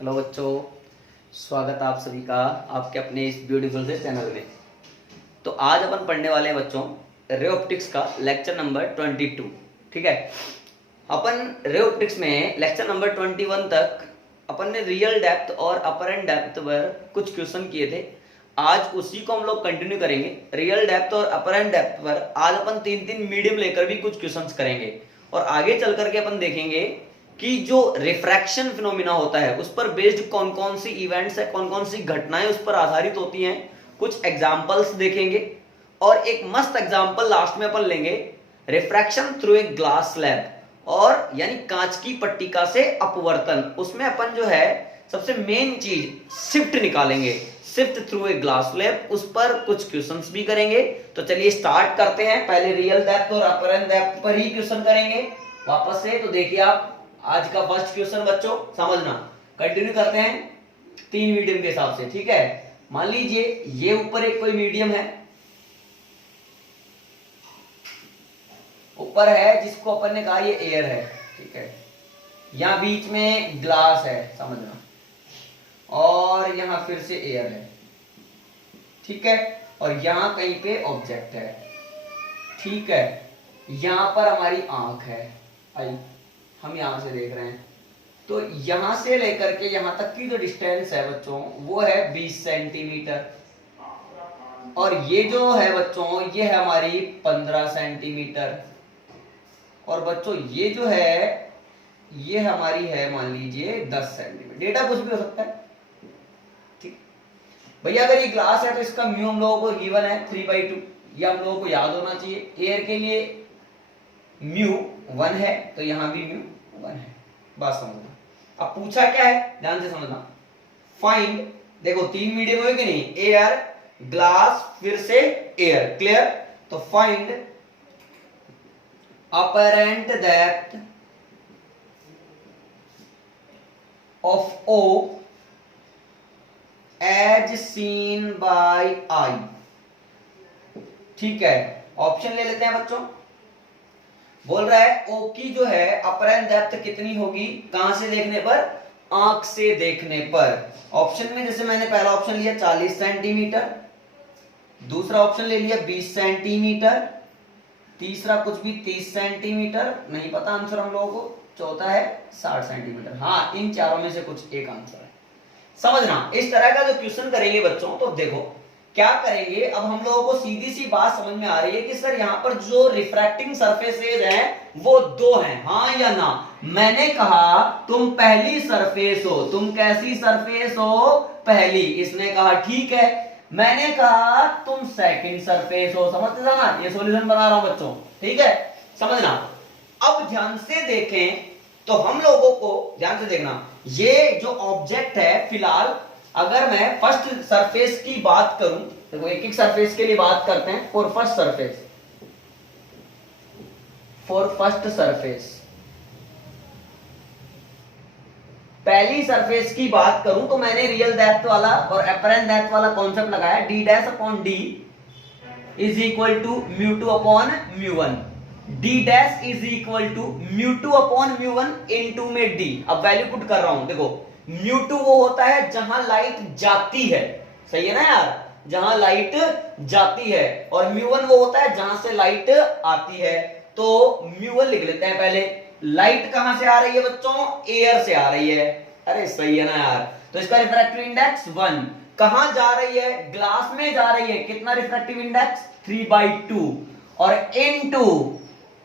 Hello बच्चों, स्वागत है आप सभी का आपके अपने इस ब्यूटीफुल से चैनल में। तो आज अपन पढ़ने वाले हैं बच्चों रे ऑप्टिक्स का लेक्चर नंबर 22। ठीक है, अपन रे ऑप्टिक्स में लेक्चर नंबर 21 तक अपन ने रियल डेप्थ और अपरेंट डेप्थ पर कुछ क्वेश्चन किए थे। आज उसी को हम लोग कंटिन्यू करेंगे। रियल डेप्थ और अपरेंट डेप्थ पर आज अपन तीन तीन मीडियम लेकर भी कुछ क्वेश्चंस करेंगे और आगे चल करके अपन देखेंगे कि जो रिफ्रैक्शन फिनोमिना होता है उस पर बेस्ड कौन कौन सी इवेंट्स है, कौन कौन सी घटनाएं उस पर आधारित होती हैं। कुछ एग्जांपल्स देखेंगे और एक मस्त एग्जांपल लास्ट में अपन लेंगे, refraction through a glass slab, और यानी कांच की पट्टिका से अपवर्तन। उसमें अपन जो है सबसे मेन चीज शिफ्ट निकालेंगे, shift through a glass slab. उस पर कुछ क्वेश्चंस भी करेंगे। तो चलिए स्टार्ट करते हैं। पहले रियल डेप्थ और अपरेंट डेप्थ पर ही क्वेश्चन करेंगे वापस से। तो देखिए आप आज का फर्स्ट क्वेश्चन बच्चों समझना, कंटिन्यू करते हैं तीन मीडियम के हिसाब से। ठीक है, मान लीजिए ये ऊपर एक कोई मीडियम है, ऊपर है जिसको अपन ने कहा ये एयर है। ठीक है, यहां बीच में ग्लास है समझना, और यहां फिर से एयर है। ठीक है, और यहां कहीं पे ऑब्जेक्ट है। ठीक है, यहां पर हमारी आंख है, आई हम यहां से देख रहे हैं। तो यहां से लेकर के यहां तक की जो डिस्टेंस है बच्चों वो है 20 सेंटीमीटर, और ये जो है बच्चों ये है हमारी 15 सेंटीमीटर, और बच्चों ये जो है ये हमारी है मान लीजिए 10 सेंटीमीटर। डेटा कुछ भी हो सकता है। ठीक भैया, अगर ये ग्लास है तो इसका म्यू हम लोगों को गिवन है 3/2, ये हम लोगों को याद होना चाहिए। एयर के लिए म्यू 1 है तो यहां भी म्यू 1 है। बात समझना। अब पूछा क्या है, ध्यान से समझना। फाइंड, देखो तीन मीडियम हुए कि नहीं, एयर, ग्लास, फिर से एयर। क्लियर? तो find apparent depth of O as seen by eye. ठीक है, ऑप्शन ले लेते हैं बच्चों। बोल रहा है O की जो है अपरेंट डेप्थ कितनी होगी, कहां से देखने पर, आंख से देखने पर। ऑप्शन में जैसे मैंने पहला ऑप्शन लिया 40 सेंटीमीटर, दूसरा ऑप्शन ले लिया 20 सेंटीमीटर, तीसरा कुछ भी 30 सेंटीमीटर, नहीं पता आंसर हम लोगों को, चौथा है 60 सेंटीमीटर। हाँ, इन चारों में से कुछ एक आंसर है। समझना, इस तरह का जो क्वेश्चन करेंगे बच्चों तो देखो क्या करेंगे। अब हम लोगों को सीधी सी बात समझ में आ रही है कि सर यहां पर जो रिफ्रैक्टिंग सरफेसेज हैं वो दो हैं, हाँ या ना। मैंने कहा तुम पहली सरफेस हो, तुम कैसी सरफेस हो, पहली। इसने कहा ठीक है। मैंने कहा तुम सेकंड सरफेस हो। समझते जाना, ये सॉल्यूशन बना रहा हूं बच्चों। ठीक है, समझना। अब ध्यान से देखें तो हम लोगों को ध्यान से देखना, ये जो ऑब्जेक्ट है फिलहाल अगर मैं फर्स्ट सरफेस की बात करूं, देखो एक एक सरफेस के लिए बात करते हैं। For first surface, for first surface, पहली सरफेस की बात करूं तो मैंने रियल डेप्थ वाला और अपरेंट डेप्थ वाला कॉन्सेप्ट लगाया, d dash upon d is equal to μ2 upon μ1। d dash is equal to μ2 upon μ1 into में d। अब वैल्यू पुट कर रहा हूं, देखो μ2 वो होता है जहां लाइट जाती है, सही है ना यार, जहां लाइट जाती है, और μ1 वो होता है जहां से लाइट आती है। तो μ1 लिख लेते हैं पहले। लाइट कहां से आ रही है बच्चों, एयर से आ रही है। अरे सही है ना यार, तो इसका रिफ्रैक्टिव इंडेक्स 1। कहां जा रही है, ग्लास में जा रही है, कितना रिफ्रैक्टिव इंडेक्स 3/2, और इनटू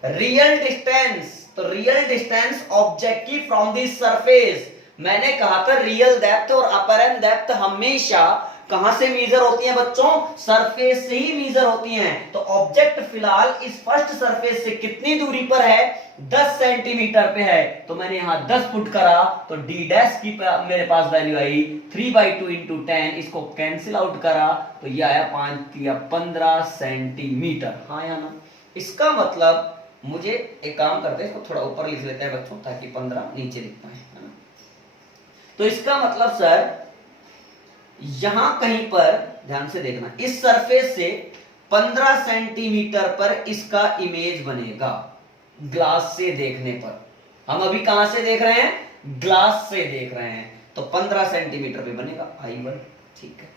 रियल डिस्टेंस, तो रियल डिस्टेंस ऑब्जेक्ट की फ्रॉम दिस सरफेस। मैंने कहा था रियल डेप्थ और अपरेंट डेप्थ हमेशा कहां से मेजर होती हैं बच्चों, सरफेस से ही मेजर होती हैं। तो ऑब्जेक्ट फिलहाल इस फर्स्ट सरफेस से कितनी दूरी पर है, 10 सेंटीमीटर पे है। तो मैंने यहां 10 पुट करा तो d डैश की मेरे पास वैल्यू आई 3/2 इंटू 10। इसको कैंसिल आउट करा तो ये आया 5 या 15 सेंटीमीटर। हाँ या ना? इसका मतलब मुझे एक काम करते हैं, इसको थोड़ा ऊपर लिख लेते हैं बच्चों ताकि 15 नीचे लिखता है ना। तो इसका मतलब सर यहां कहीं पर ध्यान से देखना, इस सरफेस से 15 सेंटीमीटर पर इसका इमेज बनेगा। ग्लास से देखने पर। हम अभी कहां से देख रहे हैं? ग्लास से देख रहे हैं, तो 15 सेंटीमीटर पे बनेगा I1। ठीक है,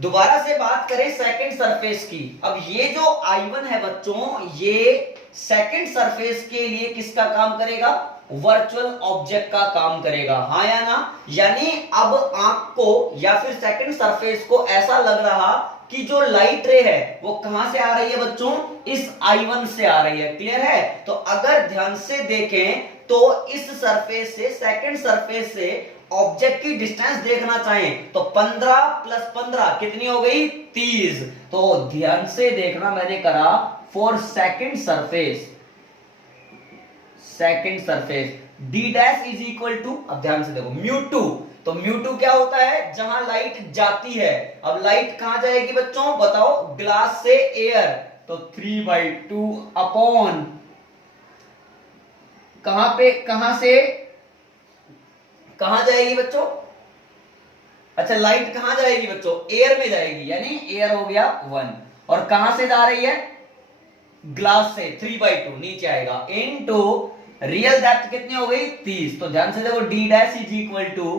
दोबारा से बात करें सेकंड सरफेस की। अब ये जो I1 है बच्चों, ये सेकंड सरफेस के लिए किसका काम करेगा? वर्चुअल ऑब्जेक्ट का काम करेगा, हाँ या ना? यानी अब आंख को या फिर सेकंड सरफेस को ऐसा लग रहा कि जो लाइट रे है वो कहां से आ रही है बच्चों? इस I1 से आ रही है। क्लियर है? तो अगर ध्यान से देखें तो इस सरफेस से, सेकंड सरफेस से ऑब्जेक्ट की डिस्टेंस देखना चाहें तो 15 प्लस 15 कितनी हो गई? 30। तो ध्यान से देखना, मैंने करा for second surface, second surface d dash is equal to, अब ध्यान से देखो, μ2। तो μ2 क्या होता है? जहां लाइट जाती है। अब लाइट कहां जाएगी बच्चों? बताओ, ग्लास से एयर, तो 3/2 अपॉन, कहां पे, कहां से कहां जाएगी बच्चों? अच्छा, लाइट कहां जाएगी बच्चों? एयर में जाएगी, यानी एयर हो गया 1। और कहां से जा रही है? ग्लास से, 3/2 नीचे आएगा, इनटू रियल डेप्थ कितनी हो गई? 30। तो ध्यान से देखो, d dash is equal to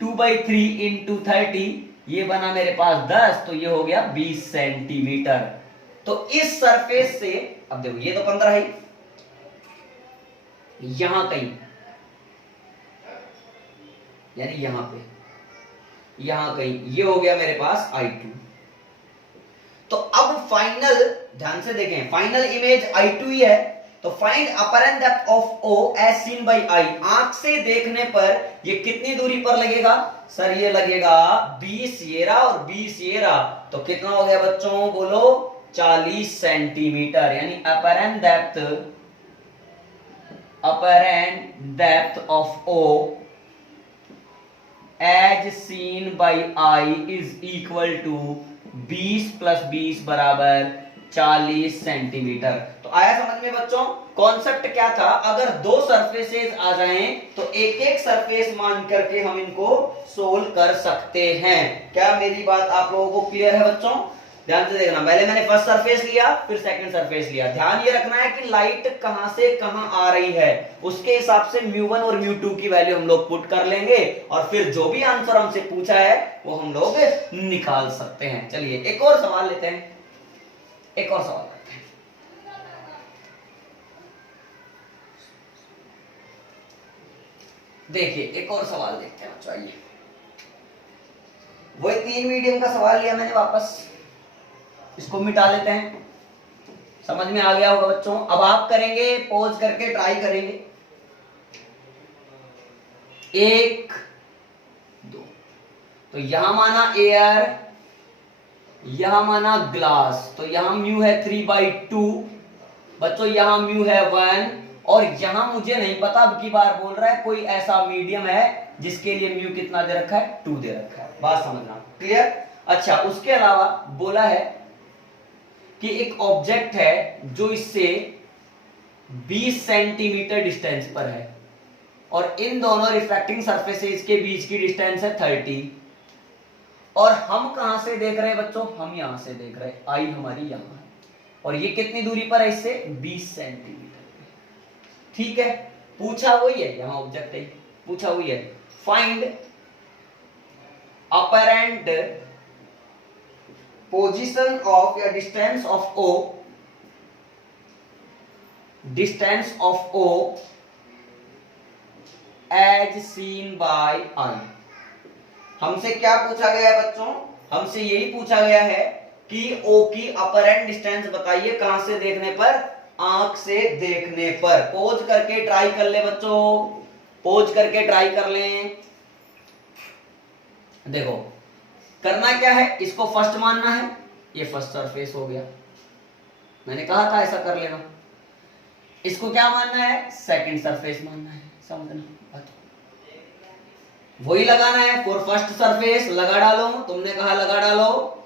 2/3 into 30, ये बना मेरे पास 10, तो ये हो गया 20 सेंटीमीटर। तो इस सरफेस से, अब देखो ये तो 15 है, यहां कहीं, यानी यहां पे, यहां कहीं, ये हो गया मेरे पास I2। तो अब फाइनल, ध्यान से देखें, फाइनल इमेज I2 ही है। तो find apparent depth of O as seen by eye. आंख से देखने पर ये कितनी दूरी पर लगेगा? सर ये लगेगा 20 ये रहा और 20 ये रहा, तो कितना हो गया बच्चों? बोलो, 40 सेंटीमीटर। यानी apparent depth of O as seen by I is equal to 20 plus 20 बराबर 40 सेंटीमीटर। तो आया समझ में बच्चों? कॉन्सेप्ट क्या था? अगर दो सरफेसेस आ जाएं तो एक एक सरफेस मान करके हम इनको सोल्व कर सकते हैं। क्या मेरी बात आप लोगों को क्लियर है बच्चों? ध्यान से देखना, पहले मैंने फर्स्ट सरफेस लिया, फिर सेकंड सरफेस लिया। ध्यान ये रखना है कि लाइट कहां से कहां आ रही है, उसके हिसाब से μ1 और μ2 की वैल्यू हम लोग पुट कर लेंगे, और फिर जो भी आंसर हमसे पूछा है वो हम लोग निकाल सकते हैं। चलिए एक और सवाल लेते हैं, एक और सवाल लेते हैं। देखिए एक और सवाल देखते हैं बच्चों, आइए। वही 3 मीडियम का सवाल लिया मैंने वापस, इसको मिटा लेते हैं। समझ में आ गया होगा बच्चों? अब आप करेंगे, पॉज करके ट्राई करेंगे। 1 2, तो यहां माना एयर, यहां माना ग्लास, तो यहां म्यू है 3/2 बच्चों, यहां म्यू है 1, और यहां मुझे नहीं पता, अब की बार बोल रहा है कोई ऐसा मीडियम है जिसके लिए म्यू कितना दे रखा है? 2 दे रखा है। बात समझना, क्लियर? अच्छा, उसके अलावा बोला है कि एक ऑब्जेक्ट है जो इससे 20 सेंटीमीटर डिस्टेंस पर है, और इन दोनों रिफ्रैक्टिंग सरफेसेस के बीच की डिस्टेंस है 30, और हम कहां से देख रहे हैं बच्चों? हम यहां से देख रहे हैं, आई हमारी यहां है, और ये कितनी दूरी पर है इससे? 20 सेंटीमीटर। ठीक है, पूछा वही है, यहां ऑब्जेक्ट है, पूछा वही है। फाइंड अपरेंट पोजीशन ऑफ या distance of O, distance of O as seen by eye. हमसे क्या पूछा गया है बच्चों? हमसे यही पूछा गया है कि O की अपरेंट डिस्टेंस बताइए, कहां से देखने पर? आंख से देखने पर। पोज करके ट्राई कर ले बच्चों, पोज करके ट्राई कर लें। देखो करना क्या है, इसको फर्स्ट मानना है, ये फर्स्ट सरफेस हो गया, मैंने कहा था ऐसा कर लेना। इसको क्या मानना है? सेकंड सरफेस मानना है। समझना, वही लगाना है फॉर फर्स्ट सरफेस। लगा डालो, तुमने कहा लगा डालो।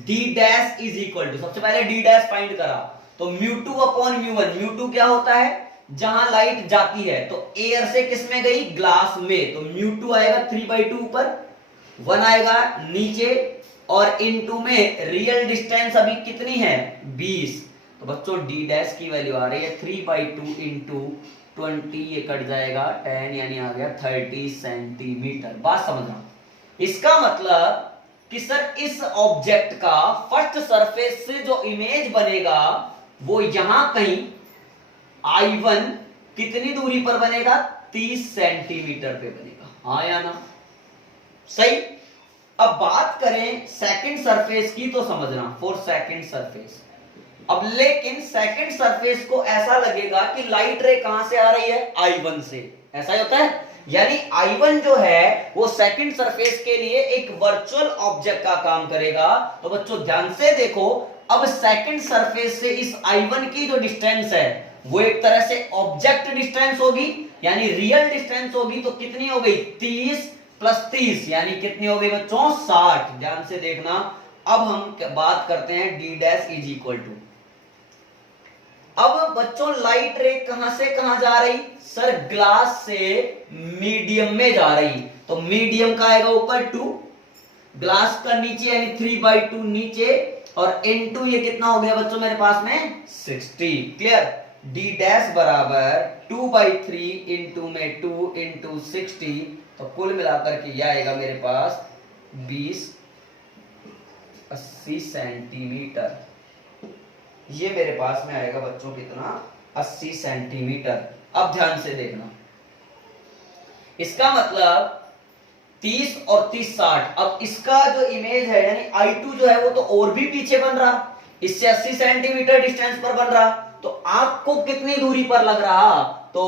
d dash is equal to, सबसे पहले d डैश फाइंड करा, तो μ2 अपॉन μ1। μ2 क्या होता है? जहां लाइट जाती है, तो एयर से किस में गई? ग्लास में, तो μ2 आएगा 3/2 ऊपर, 1 आएगा नीचे, और इनटू में रियल डिस्टेंस अभी कितनी है? 20, तो बच्चों डी डैश की वैल्यू आ रही है 3/2 इंटू 20, ये कट जाएगा 10 यानी आ गया 30 सेंटीमीटर। बात समझना, इसका मतलब कि सर इस ऑब्जेक्ट का फर्स्ट सरफेस से जो इमेज बनेगा वो यहां कहीं I1 कितनी दूरी पर बनेगा, 30 सेंटीमीटर पे बनेगा, हाँ या ना, सही। अब बात करें सेकंड सरफेस की तो समझना, फॉर सेकंड सरफेस। अब लेकिन सेकंड सरफेस को ऐसा लगेगा कि लाइट रे कहां से आ रही है, I1 से, ऐसा ही होता है। यानी I1 जो है वो सेकंड सरफेस के लिए एक वर्चुअल ऑब्जेक्ट का काम करेगा। तो बच्चों ध्यान से देखो, अब सेकंड सरफेस से इस I1 की जो डिस्टेंस है वो एक तरह से ऑब्जेक्ट डिस्टेंस होगी, यानी रियल डिस्टेंस होगी। तो कितनी हो गई, 30 + 30 यानी कितनी हो गई बच्चों, 60। ध्यान से देखना, अब हम बात करते हैं D dash is equal to. अब बच्चों लाइट रे कहां से कहां जा रही, सर ग्लास से मीडियम में जा रही। तो मीडियम का आएगा ऊपर 2, ग्लास का नीचे यानी 3/2 नीचे, और इनटू ये कितना हो गया बच्चों मेरे पास में 60। क्लियर, डी डैश बराबर 2/3 इंटू में 2 इंटू 60, तो कुल मिलाकर के यह आएगा मेरे पास 80 सेंटीमीटर। ये मेरे पास में आएगा बच्चों कितना, 80 सेंटीमीटर। अब ध्यान से देखना, इसका मतलब 30 और 30 60। अब इसका जो इमेज है यानी I2 जो है वो तो और भी पीछे बन रहा, इससे 80 सेंटीमीटर डिस्टेंस पर बन रहा। तो आपको कितनी दूरी पर लग रहा, तो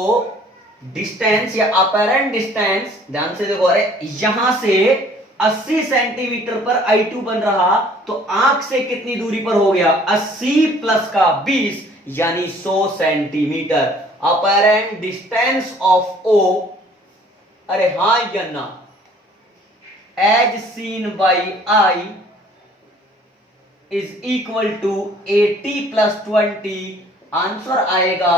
डिस्टेंस या अपैरेंट डिस्टेंस, ध्यान से देखो, अरे यहां से 80 सेंटीमीटर पर I2 बन रहा, तो आंख से कितनी दूरी पर हो गया, 80 प्लस का 20 यानी 100 centimetre. Apparent distance of O, अरे हां या ना, as seen by I is equal to 80 + 20, answer आएगा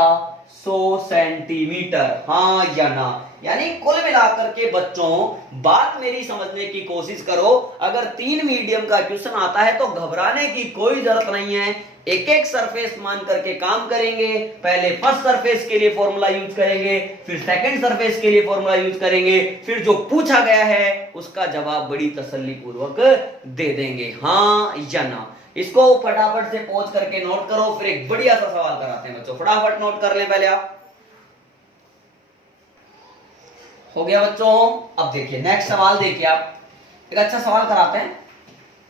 100 सेंटीमीटर, हाँ या ना। यानी कुल मिलाकर के बच्चों बात मेरी समझने की कोशिश करो। अगर 3 मीडियम का क्वेश्चन आता है तो घबराने की कोई जरूरत नहीं है, एक एक सरफेस मान करके काम करेंगे। पहले फर्स्ट सरफेस के लिए फॉर्मूला यूज करेंगे, फिर सेकंड सरफेस के लिए फॉर्मूला यूज करेंगे, फिर जो पूछा गया है उसका जवाब बड़ी तसल्ली पूर्वक दे देंगे, हाँ या ना। इसको फटाफट से पॉज करके नोट करो, फिर एक बढ़िया सा सवाल कराते हैं बच्चों, फटाफट नोट कर लें पहले आप। हो गया बच्चों, अब देखिए नेक्स्ट सवाल, देखिए आप एक अच्छा सवाल कराते हैं,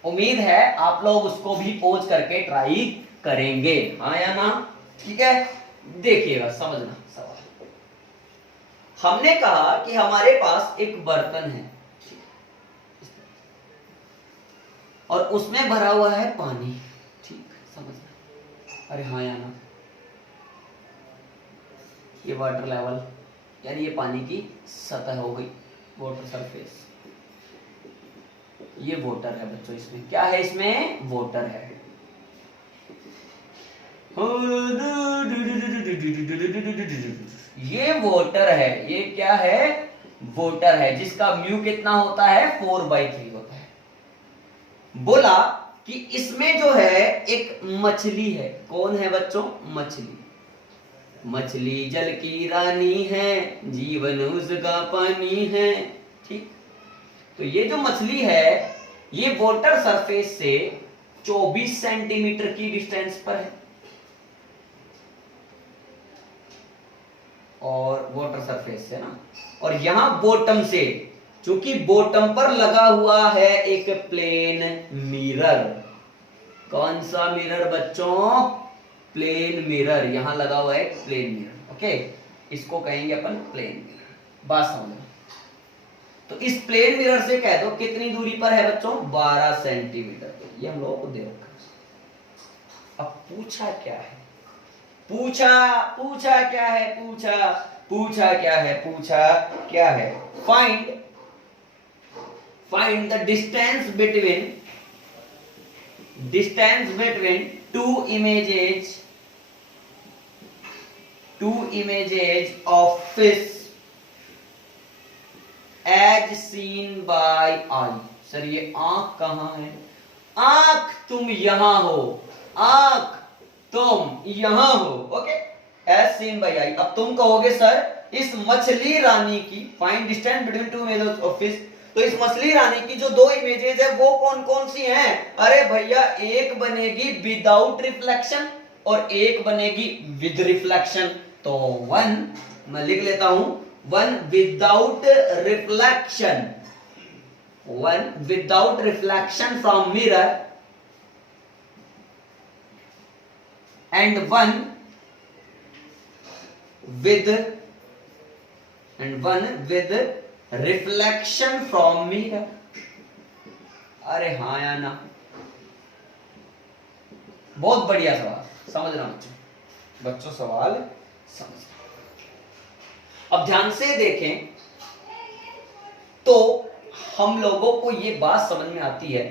उम्मीद है आप लोग उसको भी पॉज करके ट्राई करेंगे, हाँ या ना, ठीक है। देखिएगा, समझना सवाल। हमने कहा कि हमारे पास एक बर्तन है और उसमें भरा हुआ है पानी, ठीक, समझना, अरे हाँ या ना, ये वाटर लेवल यानी ये पानी की सतह हो गई, वाटर सरफेस। ये वाटर है बच्चों, इसमें क्या है, इसमें वाटर है। ये वाटर है, ये क्या है, वाटर है, जिसका म्यू कितना होता है, 4/3 होता है। बोला कि इसमें जो है एक मछली है, कौन है बच्चों, मछली। मछली जल की रानी है, जीवन उसका पानी है, ठीक। तो ये जो मछली है ये वाटर सरफेस से 24 सेंटीमीटर की डिस्टेंस पर है, और वाटर सरफेस से ना, और यहां बॉटम से, चूंकि बॉटम पर लगा हुआ है एक प्लेन मिरर। कौन सा मिरर बच्चों, प्लेन मिरर, यहां लगा हुआ है प्लेन मिरर, ओके, इसको कहेंगे अपन प्लेन मिरर। बात समझना, तो इस प्लेन मिरर से कह दो कितनी दूरी पर है बच्चों, 12 सेंटीमीटर। ये हम लोगों को दे रखा। अब पूछा क्या है, पूछा क्या है, पूछा क्या है, find the distance between two images of fish as seen by eye। Sir ये आंख कहां है, आंख तुम यहां हो, आंख तुम यहां हो, ओके, एज सीन बाय आई। अब तुम कहोगे सर इस मछली रानी की find distance between two images of fish, तो इस मछली रानी की जो दो इमेजेस है वो कौन कौन सी हैं? अरे भैया एक बनेगी विदाउट रिफ्लेक्शन और एक बनेगी विद रिफ्लेक्शन। तो वन मैं लिख लेता हूं, one without reflection, one without reflection from mirror and one with reflection from mirror। अरे हाँ या ना, बहुत बढ़िया सवाल, समझना बच्चों, बच्चों सवाल समझ। अब ध्यान से देखें तो हम लोगों को ये बात समझ में आती है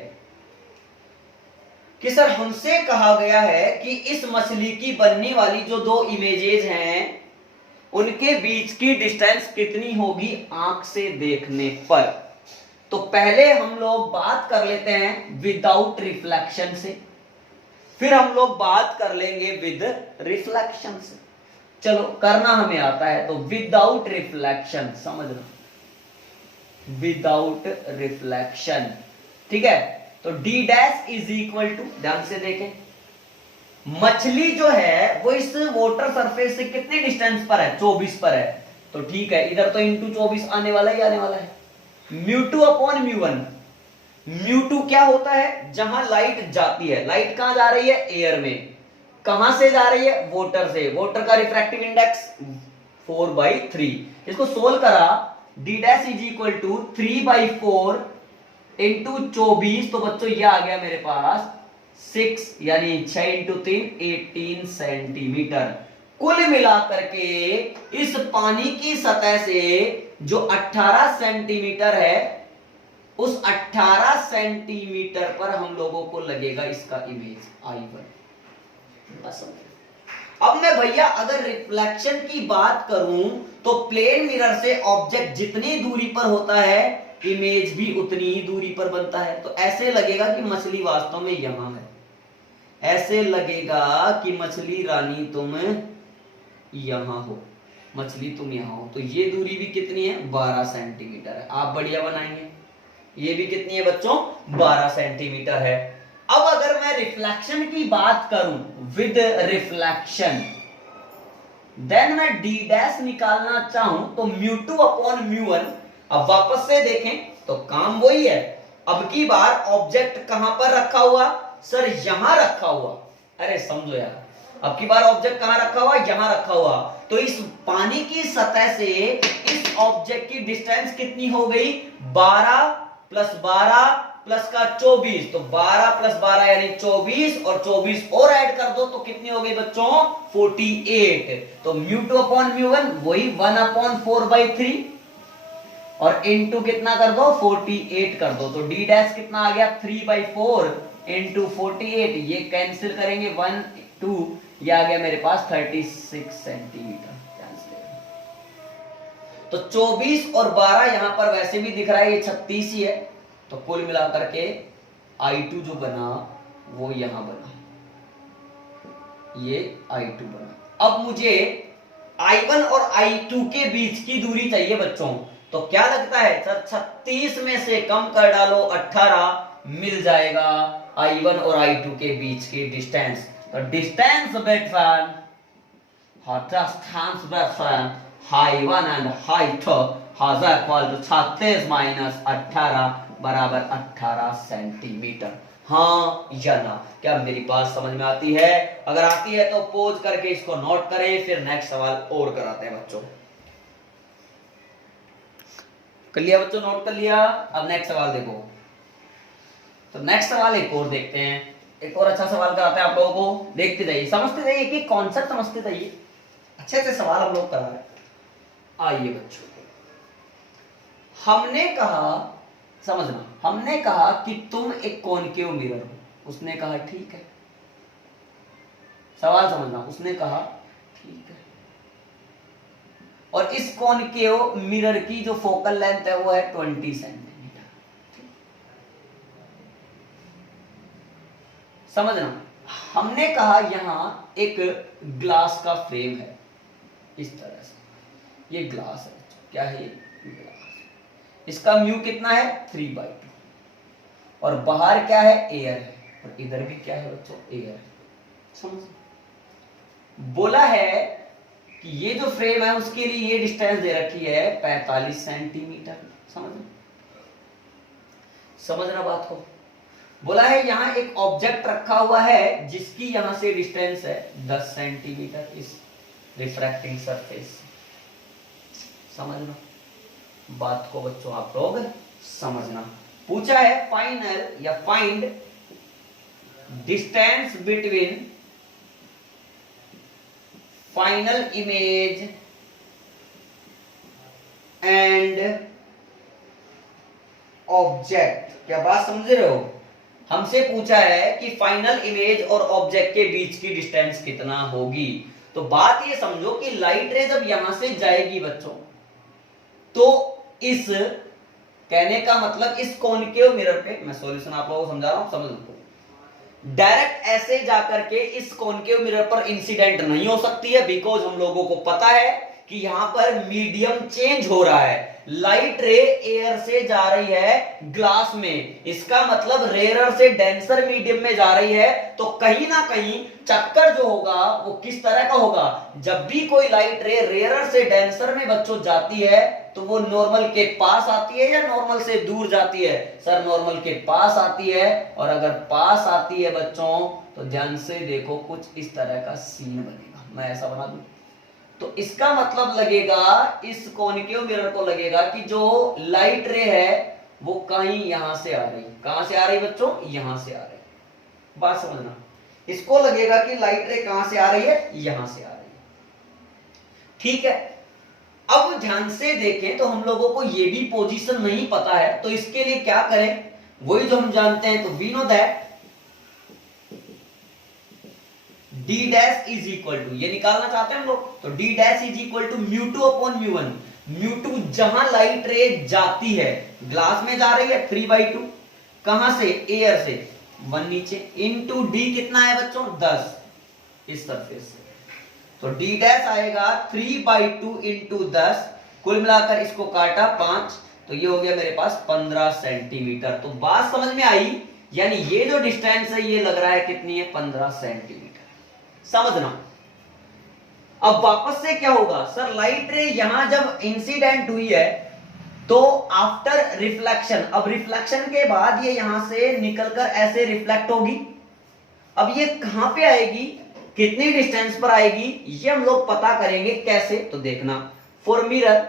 कि सर हमसे कहा गया है कि इस मछली की बनने वाली जो दो इमेजेस हैं उनके बीच की डिस्टेंस कितनी होगी आंख से देखने पर। तो पहले हम लोग बात कर लेते हैं विदाउट रिफ्लेक्शन से, फिर हम लोग बात कर लेंगे विद रिफ्लेक्शन से। चलो करना हमें आता है, तो विदाउट रिफ्लेक्शन समझना, विदाउट रिफ्लेक्शन, ठीक है। तो D dash is equal to, ध्यान से देखें, मछली जो है वो इस वाटर सरफेस से कितने डिस्टेंस पर है? 24 पर है। तो ठीक है, इधर तो इंटू 24 आने वाला ही आने वाला है। Mu two upon mu one, mu two क्या होता है? जहां लाइट जाती है, लाइट कहां जा रही है? एयर में। कहां से जा रही है? वाटर से। वाटर का रिफ्रैक्टिव इंडेक्स 4/3। इसको सोल्व करा, D dash is equal to 3/4 into 24, तो बच्चों ये आ गया मेरे पास 6, यानी 6 इंटू 3 18 सेंटीमीटर। कुल मिलाकर के इस पानी की सतह से जो 18 सेंटीमीटर है, उस 18 सेंटीमीटर पर हम लोगों को लगेगा इसका इमेज I1। बस अब मैं भैया अगर रिफ्लेक्शन की बात करूं तो प्लेन मिरर से ऑब्जेक्ट जितनी दूरी पर होता है इमेज भी उतनी ही दूरी पर बनता है। तो ऐसे लगेगा कि मछली वास्तव में यहां है, ऐसे लगेगा कि मछली रानी तुम यहां हो, मछली तुम यहां हो। तो ये दूरी भी कितनी है? 12 सेंटीमीटर है। आप बढ़िया बनाएंगे, ये भी कितनी है बच्चों? 12 सेंटीमीटर है। अब अगर मैं रिफ्लेक्शन की बात करूं विद रिफ्लेक्शन, देन मैं डी डैश निकालना चाहूं तो mu two upon mu one. अब वापस से देखें तो काम वही है। अब की बार ऑब्जेक्ट कहां पर रखा हुआ? सर यहां रखा हुआ। अरे समझो यार, अब की बार ऑब्जेक्ट कहां रखा हुआ? यहां रखा हुआ। तो इस पानी की सतह से इस ऑब्जेक्ट की डिस्टेंस कितनी हो गई? 12 प्लस 12 प्लस का 24, तो 12 प्लस 12 यानी 24, और 24 और ऐड कर दो तो कितनी हो गई बच्चों? 48। तो mu two upon mu one वही 1/4/3 और इनटू कितना कर दो? 48 कर दो। तो डी डैश कितना आ गया? 3/4 इंटू 48, ये कैंसिल करेंगे 1 2, ये आ गया मेरे पास 36 सेंटीमीटर। तो 24 और 12 यहां पर वैसे भी दिख रहा है, ये 36 ही है। तो कुल मिलाकर के I2 जो बना वो यहां बना, ये I2 बना। अब मुझे I1 और I2 के बीच की दूरी चाहिए बच्चों। तो क्या लगता है सर? 36 में से कम कर डालो 18, मिल जाएगा I1 और I2 के बीच की डिस्टेंस। तो distance between I1 and I2 has equal to 36 minus 18 बराबर 18 सेंटीमीटर। हाँ या ना? क्या मेरी बात समझ में आती है? अगर आती है तो पोज करके इसको नोट करें, फिर नेक्स्ट सवाल और कराते हैं बच्चों। कर लिया बच्चों? नोट कर लिया? अब नेक्स्ट सवाल देखो। तो नेक्स्ट सवाल एक और देखते हैं, एक और अच्छा सवाल कराते हैं आप लोगों को। देखते जाइए, समझते जाइए, कि कॉन्सेप्ट समझते जाइए। अच्छे से सवाल हम लोग करा रहे हैं। आइए बच्चों, हमने कहा, समझना, हमने कहा कि तुम एक कॉनकेव मिरर हो। उसने कहा ठीक है। सवाल समझना, उसने कहा ठीक है। और इस कॉनकेव मिरर की जो फोकल लेंथ है वो है 20 सेंटीमीटर। समझना, हमने कहा यहां एक ग्लास का फ्रेम है इस तरह से, ये ग्लास है, क्या है ये ग्लास, इसका म्यू कितना है 3/2 और बाहर क्या है एयर है और इधर भी क्या है बच्चों एयर है। समझ, बोला है कि ये जो फ्रेम है उसके लिए ये डिस्टेंस दे रखी है 45 सेंटीमीटर। समझना बात को। बोला है यहां एक ऑब्जेक्ट रखा हुआ है जिसकी यहां से डिस्टेंस है 10 सेंटीमीटर इस रिफ्रैक्टिंग सरफेस। समझना बात को बच्चों, आप लोग समझना। पूछा है फाइनल या find distance between final image and object. क्या बात समझ रहे हो? हमसे पूछा है कि फाइनल इमेज और ऑब्जेक्ट के बीच की डिस्टेंस कितना होगी। तो बात ये समझो कि लाइट रे जब यहां से जाएगी बच्चों, तो इस कहने का मतलब इस कॉनकेव मिरर पे, मैं सॉल्यूशन आप लोगों को समझा रहा हूं, समझ लो, डायरेक्ट ऐसे जाकर के इस कॉनकेव मिरर पर इंसिडेंट नहीं हो सकती है, बिकॉज हम लोगों को पता है कि यहां पर मीडियम चेंज हो रहा है। लाइट रे एयर से जा रही है ग्लास में, इसका मतलब रेयर से डेंसर मीडियम में जा रही है। तो कहीं ना कहीं चक्कर जो होगा वो किस तरह का होगा, जब भी कोई लाइट रे रेयर से डेंसर में बच्चों जाती है तो वो नॉर्मल के पास आती है या नॉर्मल से दूर जाती है? सर नॉर्मल के पास आती है, और अगर पास आती है बच्चों तो ध्यान से देखो कुछ इस तरह का सीन बनेगा। मैं ऐसा बना दूं तो इसका मतलब लगेगा, इस कॉनकेव मिरर को लगेगा कि जो लाइट रे है वो कहीं यहां से आ रही। कहां से आ रही बच्चों? यहां से आ रही। बात समझना, इसको लगेगा कि लाइट रे कहां से आ रही है? यहां से आ रही है। ठीक है, अब ध्यान से देखें तो हम लोगों को ये भी पोजीशन नहीं पता है, तो इसके लिए क्या करें? वही जो हम जानते हैं, तो we know that d dash is equal to, ये निकालना चाहते हैं हम लोग, तो d dash is equal to μ2 upon μ1। μ2 जहां लाइट रे जाती है, ग्लास में जा रही है 3/2, कहां से? एयर से, 1 नीचे, इनटू d कितना है बच्चों 10 इस सरफेस से, तो d डैश आएगा 3/2 इंटू 10, कुल मिलाकर इसको काटा 5, तो ये हो गया मेरे पास 15 सेंटीमीटर। तो बात समझ में आई, यानी ये जो डिस्टेंस है ये लग रहा है कितनी है? 15 सेंटीमीटर। समझना। अब वापस से क्या होगा? सर लाइट रे यहां जब इंसिडेंट हुई है तो आफ्टर रिफ्लेक्शन, अब रिफ्लेक्शन के बाद ये यहां से निकलकर ऐसे रिफ्लेक्ट होगी। अब ये कहां पे आएगी, कितनी डिस्टेंस पर आएगी, ये हम लोग पता करेंगे। कैसे? तो देखना, फॉर मिरर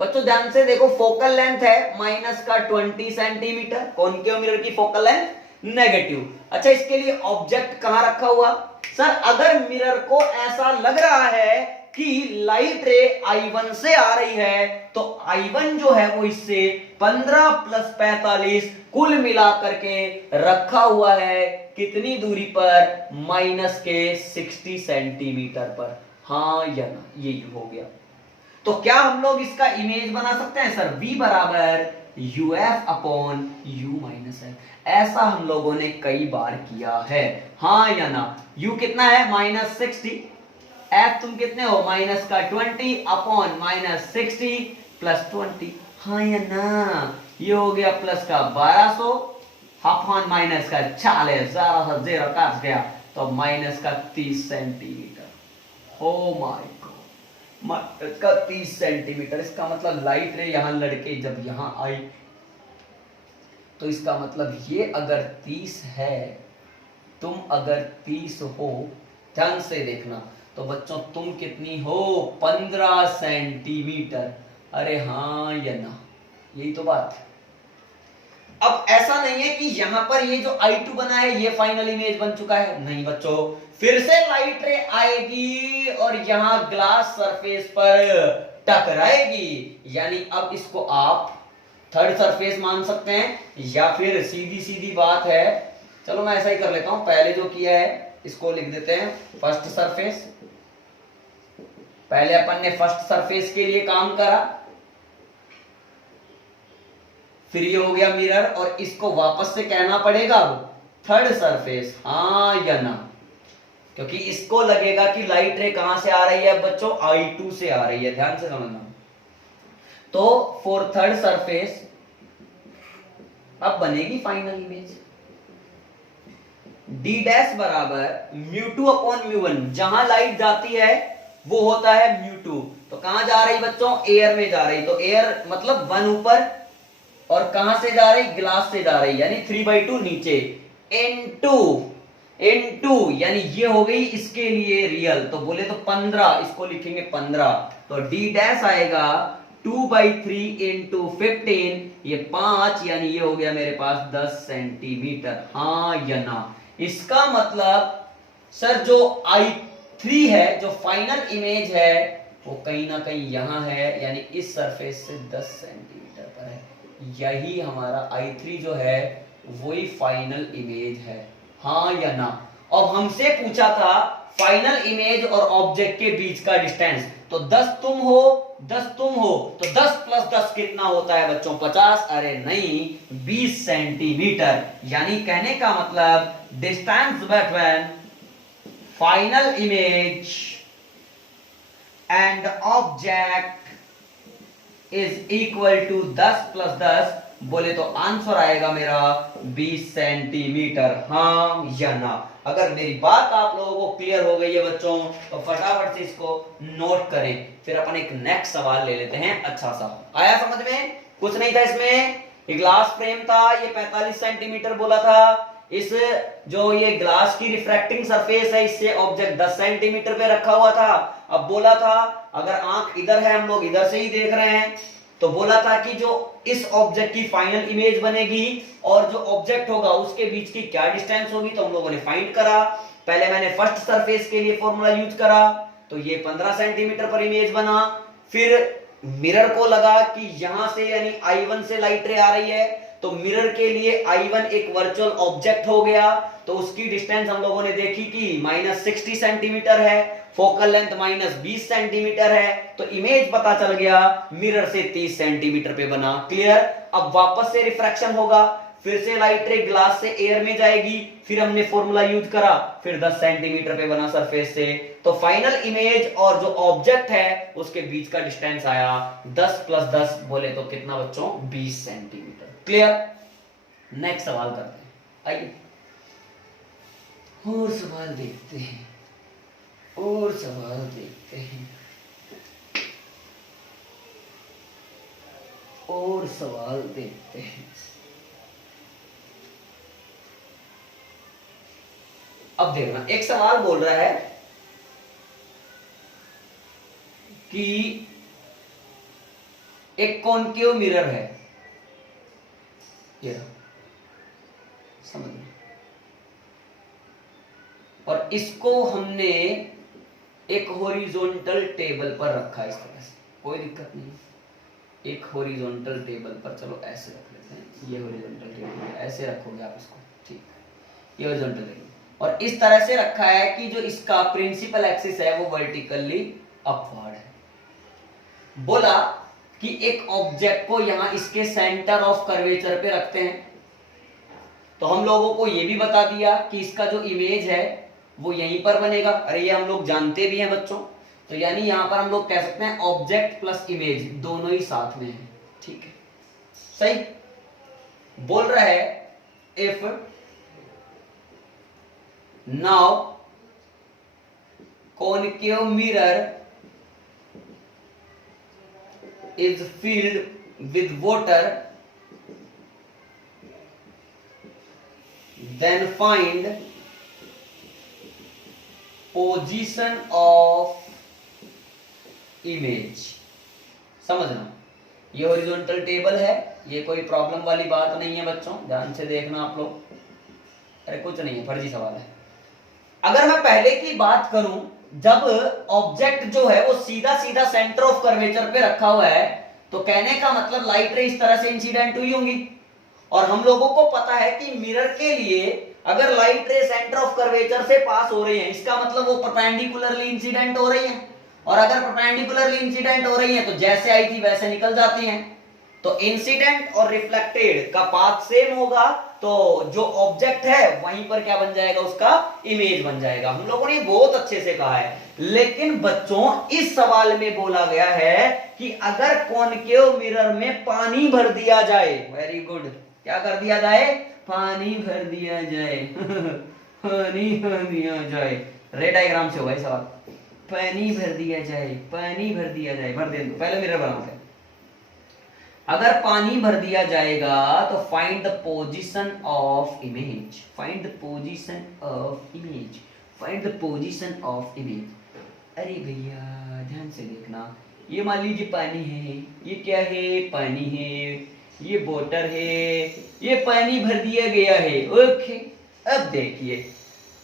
बच्चों ध्यान से देखो, फोकल लेंथ है माइनस का 20 सेंटीमीटर, कॉनकेव मिरर की फोकल लेंथ नेगेटिव। अच्छा, इसके लिए ऑब्जेक्ट कहां रखा हुआ? सर अगर मिरर को ऐसा लग रहा है कि लाइट रे I1 से आ रही है, तो I1 जो है वो इससे 15 प्लस 45 कुल मिलाकर के रखा हुआ है कितनी दूरी पर? माइनस के 60 सेंटीमीटर पर। हाँ या ना, ये हो गया। तो क्या हम लोग इसका इमेज बना सकते हैं? सर v बराबर uf अपॉन u माइनस है। ऐसा हम लोगों ने कई बार किया है, हाँ या ना? u कितना है? माइनस 60, f तुम कितने हो? माइनस का 20 अपॉन माइनस 60 प्लस 20, हाँ या ना? ये हो गया प्लस का 1200 अपॉन माइनस का 40, ज़रा जीरो काट गया, तो माइनस का 30 सेंटीमीटर। ओ माय का 30 सेंटीमीटर। इसका मतलब लाइट रे यहां लड़के जब यहां आई, तो इसका मतलब ये अगर 30 है, तुम अगर 30 हो, ध्यान से देखना, तो बच्चों तुम कितनी हो? 15 सेंटीमीटर। अरे हाँ या ना, यही तो बात है। अब ऐसा नहीं है कि यहां पर ये जो I2 बना है ये फाइनल इमेज बन चुका है, नहीं बच्चों, फिर से लाइट रे आएगी और यहां ग्लास सरफेस पर टकराएगी, यानी अब इसको आप थर्ड सरफेस मान सकते हैं, या फिर सीधी सीधी बात है, चलो मैं ऐसा ही कर लेता हूं, पहले जो किया है इसको लिख देते हैं फर्स्ट सरफेस। पहले अपन ने फर्स्ट सरफेस के लिए काम करा, फिर ये हो गया मिरर, और इसको वापस से कहना पड़ेगा अब थर्ड सरफेस, हाँ या ना, क्योंकि इसको लगेगा कि लाइट रे कहां से आ रही है बच्चों, I2 से आ रही है, ध्यान से समझना। तो फॉर थर्ड सरफेस अब बनेगी फाइनल इमेज d डैश बराबर μ2 अपॉन μ1, जहां लाइट जाती है वो होता है μ2, तो कहां जा रही बच्चों, एयर में जा रही, तो एयर मतलब 1 ऊपर, और कहां से जा रही, ग्लास से जा रही, यानी 3/2 नीचे, इनटू यानी ये हो गई इसके लिए रियल, तो बोले तो 15, इसको लिखेंगे 15, तो d डैश आएगा 2/3 इंटू 15, ये 5, यानी ये हो गया मेरे पास 10 सेंटीमीटर, हाँ या ना। इसका मतलब सर जो I3 है, जो फाइनल इमेज है, वो कहीं ना कहीं यहां है, यानी इस सरफेस से 10 सेंटीमीटर पर है, यही हमारा I3 जो है वही फाइनल इमेज है, हाँ या ना। अब हमसे पूछा था फाइनल इमेज और ऑब्जेक्ट के बीच का डिस्टेंस, तो 10 तुम हो 10 तुम हो, तो 10 प्लस 10 कितना होता है बच्चों, 50, अरे नहीं 20 सेंटीमीटर, यानी कहने का मतलब distance between final image and object is equal to 10 plus 10, बोले तो आंसर आएगा मेरा 20 सेंटीमीटर, हाँ या ना। अगर मेरी बात आप लोगों को क्लियर हो गई है बच्चों, तो फटाफट से इसको नोट करें, फिर अपन एक नेक्स्ट सवाल ले लेते हैं। अच्छा सा आया समझ में, कुछ नहीं था इसमें, ये ग्लास फ्रेम था, ये 45 सेंटीमीटर बोला था, इस जो ये ग्लास की रिफ्रैक्टिंग सरफेस है, इससे ऑब्जेक्ट 10 सेंटीमीटर पे रखा हुआ था। अब बोला था अगर आंख इधर है, हम लोग इधर से ही देख रहे हैं, तो बोला था कि जो इस ऑब्जेक्ट की फाइनल इमेज बनेगी और जो ऑब्जेक्ट होगा उसके बीच की क्या डिस्टेंस होगी, तो हम लोगों ने फाइंड करा। पहले मैंने फर्स्ट सरफेस के लिए फॉर्मूला यूज करा, तो ये 15 सेंटीमीटर पर इमेज बना। फिर मिरर को लगा कि यहां से यानी I1 से लाइट रे आ रही है, तो मिरर के लिए I1 एक वर्चुअल ऑब्जेक्ट हो गया, तो उसकी डिस्टेंस हम लोगों ने देखी कि -60 सेंटीमीटर है, फोकल लेंथ -20 सेंटीमीटर है, तो इमेज पता चल गया मिरर से 30 सेंटीमीटर पे बना। क्लियर। अब वापस से रिफ्रैक्शन होगा, फिर से लाइट रे ग्लास से एयर में जाएगी, फिर हमने फॉर्मूला यूज करा, फिर 10 सेंटीमीटर पे बना सरफेस से, तो फाइनल इमेज और जो ऑब्जेक्ट है उसके बीच का डिस्टेंस आया 10 प्लस 10, बोले तो कितना बच्चों, 20 सेंटीमीटर। क्लियर। नेक्स्ट सवाल करते हैं, आइए और सवाल देखते हैं, और सवाल देखते हैं, और सवाल देखते हैं। अब देखना, एक सवाल बोल रहा है कि एक कॉनकेव मिरर है, ये समझ में, और इसको हमने एक हॉरिजॉन्टल टेबल पर रखा है, इस तरह से, कोई दिक्कत नहीं, एक हॉरिजॉन्टल टेबल पर, चलो ऐसे रख लेते हैं, ये हॉरिजॉन्टल टेबल है, ऐसे रखोगे आप इसको, ठीक, ये हॉरिजॉन्टल टेबल, और इस तरह से रखा है कि जो इसका प्रिंसिपल एक्सिस है वो वर्टिकली अपवर्ड है। बोला कि एक ऑब्जेक्ट को यहां इसके सेंटर ऑफ कर्वेचर पे रखते हैं, तो हम लोगों को ये भी बता दिया कि इसका जो इमेज है वो यहीं पर बनेगा, अरे ये हम लोग जानते भी हैं बच्चों, तो यानी यहां पर हम लोग कह सकते हैं ऑब्जेक्ट प्लस इमेज दोनों ही साथ में है, ठीक है, सही। बोल रहा है if now concave mirror is filled with water, then find position of image। समझना, ये हॉरिजॉन्टल टेबल है, ये कोई प्रॉब्लम वाली बात नहीं है बच्चों, ध्यान से देखना आप लोग, अरे कुछ नहीं है, फर्जी सवाल है। अगर मैं पहले की बात करूं, जब ऑब्जेक्ट जो है वो सीधा सीधा सेंटर ऑफ कर्वेचर पे रखा हुआ है, तो कहने का मतलब लाइट रे इस तरह से इंसिडेंट हुई होंगी, और हम लोगों को पता है कि मिरर के लिए अगर लाइट रे सेंटर ऑफ कर्वेचर से पास हो रही है, इसका मतलब वो परपेंडिकुलरली इंसिडेंट हो रही है, और अगर परपेंडिकुलरली इंसिडेंट हो रही है तो जैसे आई थी वैसे निकल जाती हैं, तो इंसिडेंट और रिफ्लेक्टेड का पाथ सेम होगा, तो जो ऑब्जेक्ट है वहीं पर क्या बन जाएगा, उसका इमेज बन जाएगा। हम लोगों ने बहुत अच्छे से कहा है, लेकिन बच्चों इस सवाल में बोला गया है कि अगर कॉनकेव मिरर में पानी भर दिया जाए, वेरी गुड, क्या कर दिया जाए, पानी भर दिया जाए पानी भर दिया जाए, रे डायग्राम से होगा ये सवाल, पानी भर दिया जाए, पानी भर दिया जाए, भर दे दो, पहले मिरर बनाते हैं। अगर पानी भर दिया जाएगा तो find the position of image, find the position of image, find the position of image. अरे भैया ध्यान से देखना, ये मान लीजिए पानी है, ये क्या है, पानी है, ये बोतल है, ये पानी भर दिया गया है, ओके। अब देखिए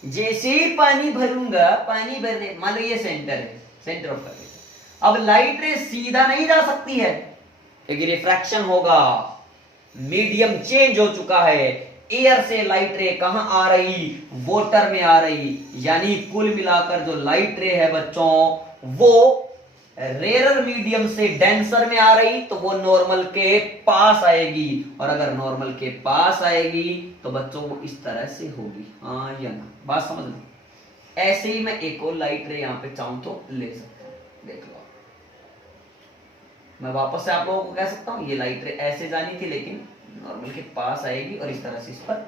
जैसे ही पानी भरूंगा, पानी भरने, मान लो ये सेंटर है, सेंटर ऑफ कर्वेचर, अब लाइट रे सीधा नहीं जा सकती है क्योंकि रिफ्रैक्शन होगा, मीडियम चेंज हो चुका है, एयर से लाइट रे कहां आ रही, वाटर में आ रही, यानी कुल मिलाकर जो लाइट रे है बच्चों वो रेयर मीडियम से डेंसर में आ रही, तो वो नॉर्मल के पास आएगी, और अगर नॉर्मल के पास आएगी तो बच्चों वो इस तरह से होगी, हाँ या ना, बात समझना। ऐसे ही मैं एक और लाइट रे यहां पे चाहूं तो ले सकता हूं, देख लो, मैं वापस से आप लोगों को कह सकता हूं ये लाइट रे ऐसे जानी थी लेकिन नॉर्मल के पास आएगी और इस तरह से इस पर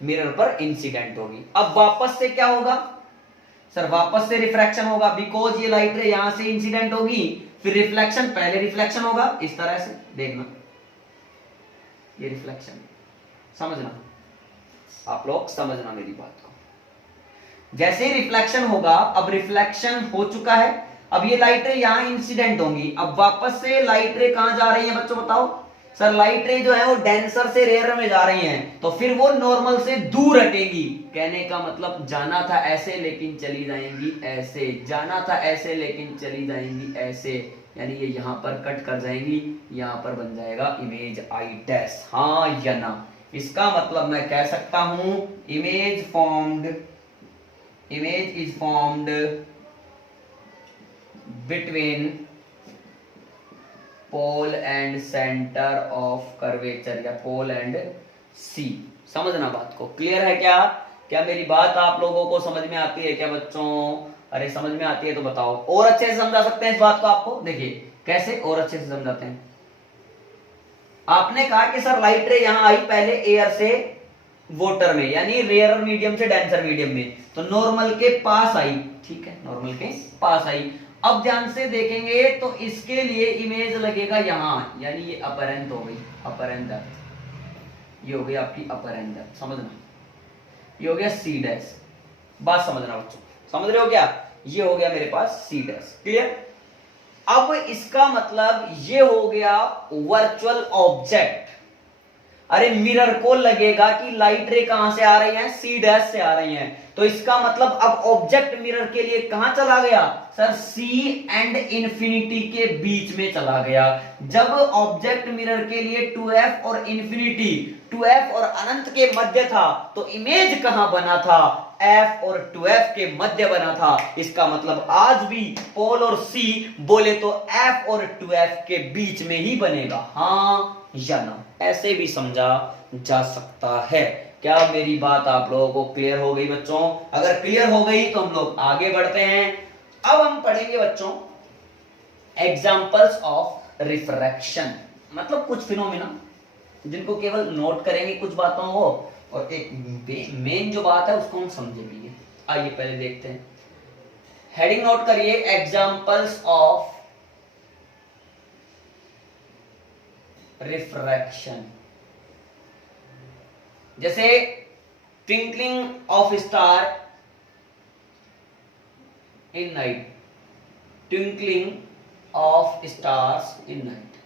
मिरर पर इंसिडेंट होगी। अब वापस से क्या होगा सर, वापस से रिफ्रैक्शन होगा, बिकॉज ये लाइट रे यहां से इंसिडेंट होगी, फिर रिफ्लेक्शन, पहले रिफ्लेक्शन होगा इस तरह से, देखना ये रिफ्लेक्शन, समझना आप लोग, समझना मेरी बात को। जैसे रिफ्लेक्शन होगा, अब रिफ्लेक्शन हो चुका है, अब ये लाइट रे यहां इंसिडेंट होंगी, अब वापस से लाइट रे कहां जा रही है बच्चों बताओ, सर लाइट रे जो है वो डेंसर से रेयर में जा रही हैं, तो फिर वो नॉर्मल से दूर हटेगी, कहने का मतलब जाना था ऐसे लेकिन चली जाएंगी ऐसे, जाना था ऐसे लेकिन चली जाएंगी ऐसे, यानी ये यहां पर कट कर जाएंगी, यहां पर बन जाएगा इमेज आई डैश, हाँ या ना। इसका मतलब मैं कह सकता हूं image is formed between pole and centre of curvature, या पोल एंड सी, समझना बात को, क्लियर है क्या, क्या मेरी बात आप लोगों को समझ में आती है क्या बच्चों, अरे समझ में आती है तो बताओ, और अच्छे से समझा सकते हैं इस बात को आपको, देखिए कैसे और अच्छे से समझाते हैं। आपने कहा कि सर लाइट रे यहां आई पहले एयर से वाटर में, यानी रेयर मीडियम से डेंसर मीडियम में, तो नॉर्मल के पास आई, ठीक है, नॉर्मल के पास आई। अब ध्यान से देखेंगे तो इसके लिए इमेज लगेगा यहां, यानी ये अपर एंड हो गई, अपर एंड डेप्थ, ये हो गई आपकी अपर एंड डेप्थ, समझना, ये हो गया सी डैश, बात समझना बच्चों, समझ रहे हो क्या, ये हो गया मेरे पास सी डैश, क्लियर। अब इसका मतलब ये हो गया वर्चुअल ऑब्जेक्ट, अरे मिरर को लगेगा कि लाइट रे कहां से आ रही है, सी डैश से आ रही है, तो इसका मतलब अब ऑब्जेक्ट मिरर के लिए कहां चला गया सर, सी एंड इंफिनिटी के बीच में चला गया। जब ऑब्जेक्ट मिरर के लिए 2f और इंफिनिटी, 2f और अनंत के मध्य था, तो इमेज कहां बना था, f और 2f के मध्य बना था। इसका मतलब आज भी पोल और सी बोले तो f और 2f के बीच में ही बनेगा, हाँ या ना, ऐसे भी समझा जा सकता है। क्या मेरी बात आप लोगों को क्लियर हो गई बच्चों, अगर क्लियर हो गई तो हम लोग आगे बढ़ते हैं। अब हम पढ़ेंगे बच्चों एग्जांपल्स ऑफ रिफ्रैक्शन, मतलब कुछ फिनोमिना जिनको केवल नोट करेंगे कुछ बातों को, और एक मेन जो बात है उसको हम समझेंगे। आइए पहले देखते हैं, हेडिंग नोट करिए, एग्जांपल्स ऑफ रिफ्रैक्शन। जैसे twinkling of star in night, twinkling of stars in night,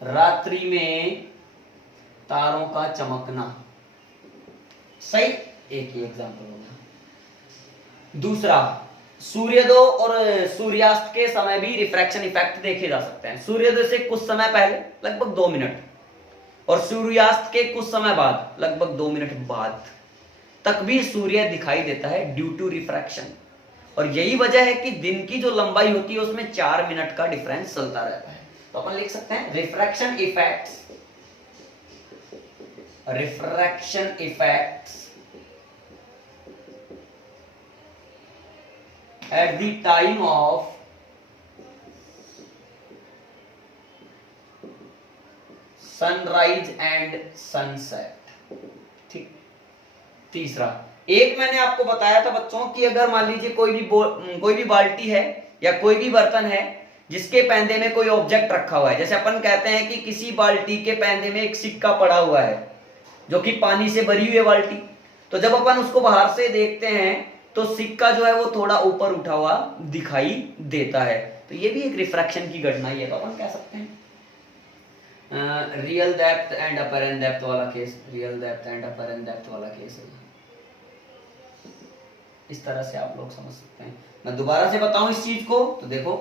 रात्रि में तारों का चमकना, सही, एक ही एग्जांपल होगा। दूसरा, सूर्योदय और सूर्यास्त के समय भी रिफ्रैक्शन इफेक्ट देखे जा सकते हैं। सूर्योदय से कुछ समय पहले लगभग 2 मिनट, और सूर्यास्त के कुछ समय बाद लगभग 2 मिनट बाद तक भी सूर्य दिखाई देता है ड्यू टू रिफ्रैक्शन। और यही वजह है कि दिन की जो लंबाई होती है उसमें 4 मिनट का डिफरेंस चलता रहता है। तो अपन लिख सकते हैं refraction effects at the time of sunrise and sunset. ठीक। तीसरा, एक मैंने आपको बताया था बच्चों कि अगर मान लीजिए कोई भी बाल्टी है या कोई भी बर्तन है जिसके पैंदे में कोई ऑब्जेक्ट रखा हुआ है, जैसे अपन कहते हैं कि किसी बाल्टी के पैंदे में एक सिक्का पड़ा हुआ है जो कि पानी से भरी हुई है बाल्टी, तो जब अपन उसको बाहर से देखते हैं तो सिक्का जो है वो थोड़ा ऊपर उठा हुआ दिखाई देता है। तो ये भी एक रिफ्रैक्शन की घटना ही है। तो अपन कह सकते हैं real depth and apparent depth वाला case, real depth and apparent depth वाला केस है। इस तरह से आप लोग समझ सकते हैं। मैं दोबारा से बताऊं इस चीज को तो देखो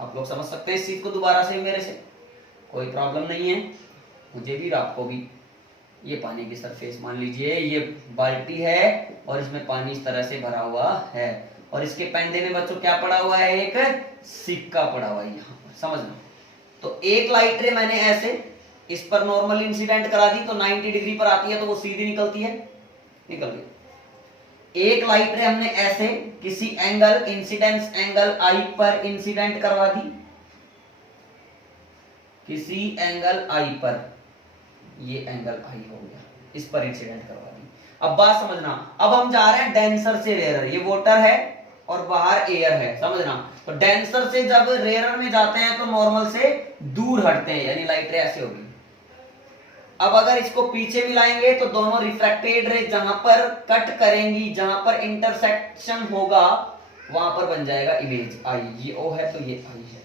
आप लोग समझ सकते हैं इस चीज को दोबारा से मेरे से, कोई प्रॉब्लम नहीं है मुझे भी आपको भी। ये पानी की सरफेस मान लीजिए ये बाल्टी है और इसमें पानी इस तरह से भरा हुआ है और इसके पैंदे में बच्चों क्या पड़ा हुआ है, एक सिक्का पड़ा हुआ है यहाँ पर, समझना। तो एक लाइट रे मैंने ऐसे इस पर नॉर्मल इंसिडेंट करा दी तो 90 डिग्री पर आती है तो वो सीधी निकलती है, निकल गई। एक लाइट रे हमने ऐसे किसी एंगल इंसिडेंस एंगल आई पर इंसिडेंट करवा दी, किसी एंगल आई पर, ये एंगल आई हो गया, इस पर इंसिडेंट करवा दी। अब बात समझना, अब हम जा रहे हैं डेंसर से रेयरर, ये वाटर है और बाहर एयर है, समझना। तो डेंसर से जब रेयरर में जाते हैं तो नॉर्मल से दूर हटते हैं, यानी लाइट रे ऐसे होगी। अब अगर इसको पीछे भी लाएंगे तो दोनों रिफ्रैक्टेड रे जहां पर कट करेंगी, जहां पर इंटरसेक्शन होगा वहां पर बन जाएगा इमेज आई। ये ओ है तो ये आई है।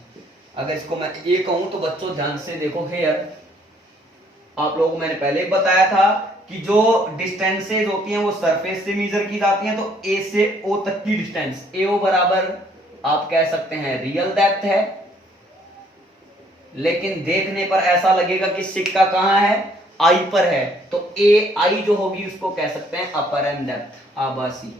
अगर इसको मैं ये कहूं तो बच्चों ध्यान से देखो, हेयर आप लोगों को मैंने पहले बताया था कि जो डिस्टेंसेज होती हैं वो सरफेस से मेजर की जाती हैं। तो ए से ओ तक की डिस्टेंस ए ओ बराबर आप कह सकते हैं रियल डेप्थ है, लेकिन देखने पर ऐसा लगेगा कि सिक्का कहां है, आई पर है। तो ए आई जो होगी उसको कह सकते हैं अपरेंट डेप्थ, आभासी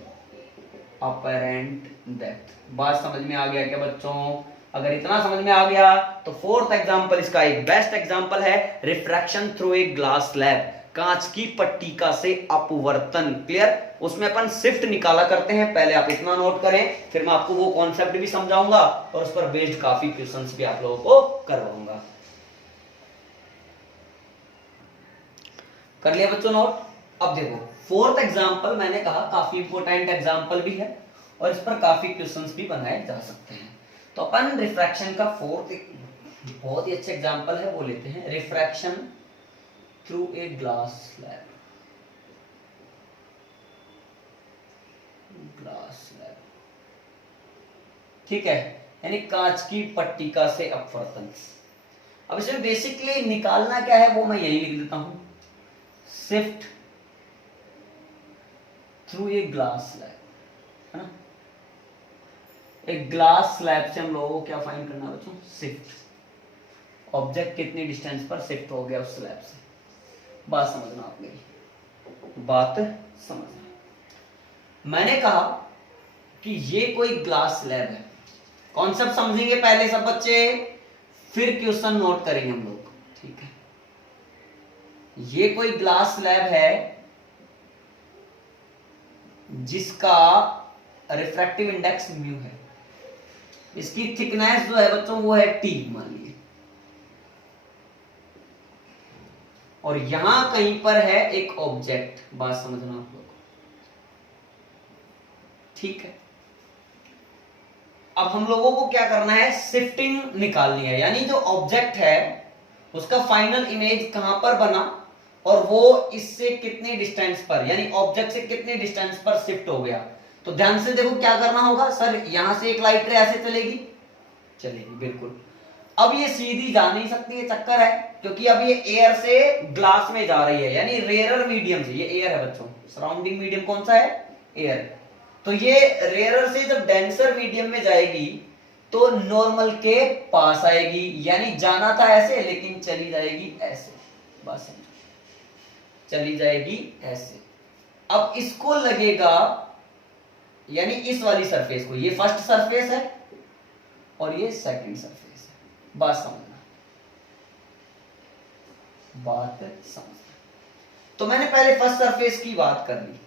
अपरेंट डेप्थ। बात समझ में आ गया क्या बच्चों? अगर इतना समझ में आ गया तो फोर्थ एग्जांपल इसका एक बेस्ट एग्जांपल है refraction through a glass slab, कांच की पट्टिका से अपवर्तन। क्लियर? उसमें अपन शिफ्ट निकाला करते हैं, पहले आप इतना नोट करें, फिर मैं आपको वो कॉन्सेप्ट भी समझाऊंगा और उस पर बेस्ड काफी क्वेश्चंस भी आप लोगों को करवाऊंगा। कर लिया बच्चों नोट? अब देखो फोर्थ एग्जांपल मैंने कहा काफी इंपोर्टेंट एग्जांपल भी है और इस पर काफी क्वेश्चंस भी बनाए जा सकते हैं। तो अपन रिफ्रैक्शन का फोर्थ एक बहुत ही अच्छा एग्जांपल है वो लेते हैं, refraction through a glass slab. Glass slab, ठीक है, यानी कांच की पट्टिका से अपवर्तन। अब इसमें बेसिकली निकालना क्या है वो मैं यही लिख देता हूं, shift through a glass slab, है ना। एक ग्लास स्लैब से हम लोगों को क्या फाइंड करना बच्चों, शिफ्ट। ऑब्जेक्ट कितनी डिस्टेंस पर शिफ्ट हो गया उस स्लैब से। बात समझना आप मेरी, बात समझना। मैंने कहा कि ये कोई ग्लास स्लैब है, कॉन्सेप्ट समझेंगे पहले सब बच्चे, फिर क्वेश्चन नोट करेंगे हम लोग, ठीक है। ये कोई ग्लास स्लैब है जिसका रिफ्रैक्टिव इंडेक्स म्यू है, इसकी थिकनेस जो है बच्चों वो है टी मान लीजिए, और यहां कहीं पर है एक ऑब्जेक्ट। बात समझना आप लोग, ठीक है। अब हम लोगों को क्या करना है, शिफ्टिंग निकालनी है, यानी जो ऑब्जेक्ट है उसका फाइनल इमेज कहां पर बना और वो इससे कितनी डिस्टेंस पर, यानी ऑब्जेक्ट से कितनी डिस्टेंस पर शिफ्ट हो गया। तो ध्यान से देखो क्या करना होगा, सर यहां से एक लाइट रे ऐसे चलेगी, चलेगी बिल्कुल। अब ये सीधी जा नहीं सकती, ये चक्कर है, क्योंकि अब ये एयर से ग्लास में जा रही है, यानी रेयरर मीडियम से, ये एयर है बच्चों, सराउंडिंग मीडियम कौन सा है, एयर। तो ये रेयरर से जब डेंसर मीडियम में जाएगी तो नॉर्मल के पास आएगी, यानी जाना था ऐसे लेकिन चली जाएगी ऐसे। बस समझो, चली जाएगी ऐसे। अब इसको लगेगा, यानी इस वाली सरफेस को, ये फर्स्ट सरफेस है और ये सेकंड सरफेस है। बात समझना, बात समझ। तो मैंने पहले फर्स्ट सरफेस की बात कर ली,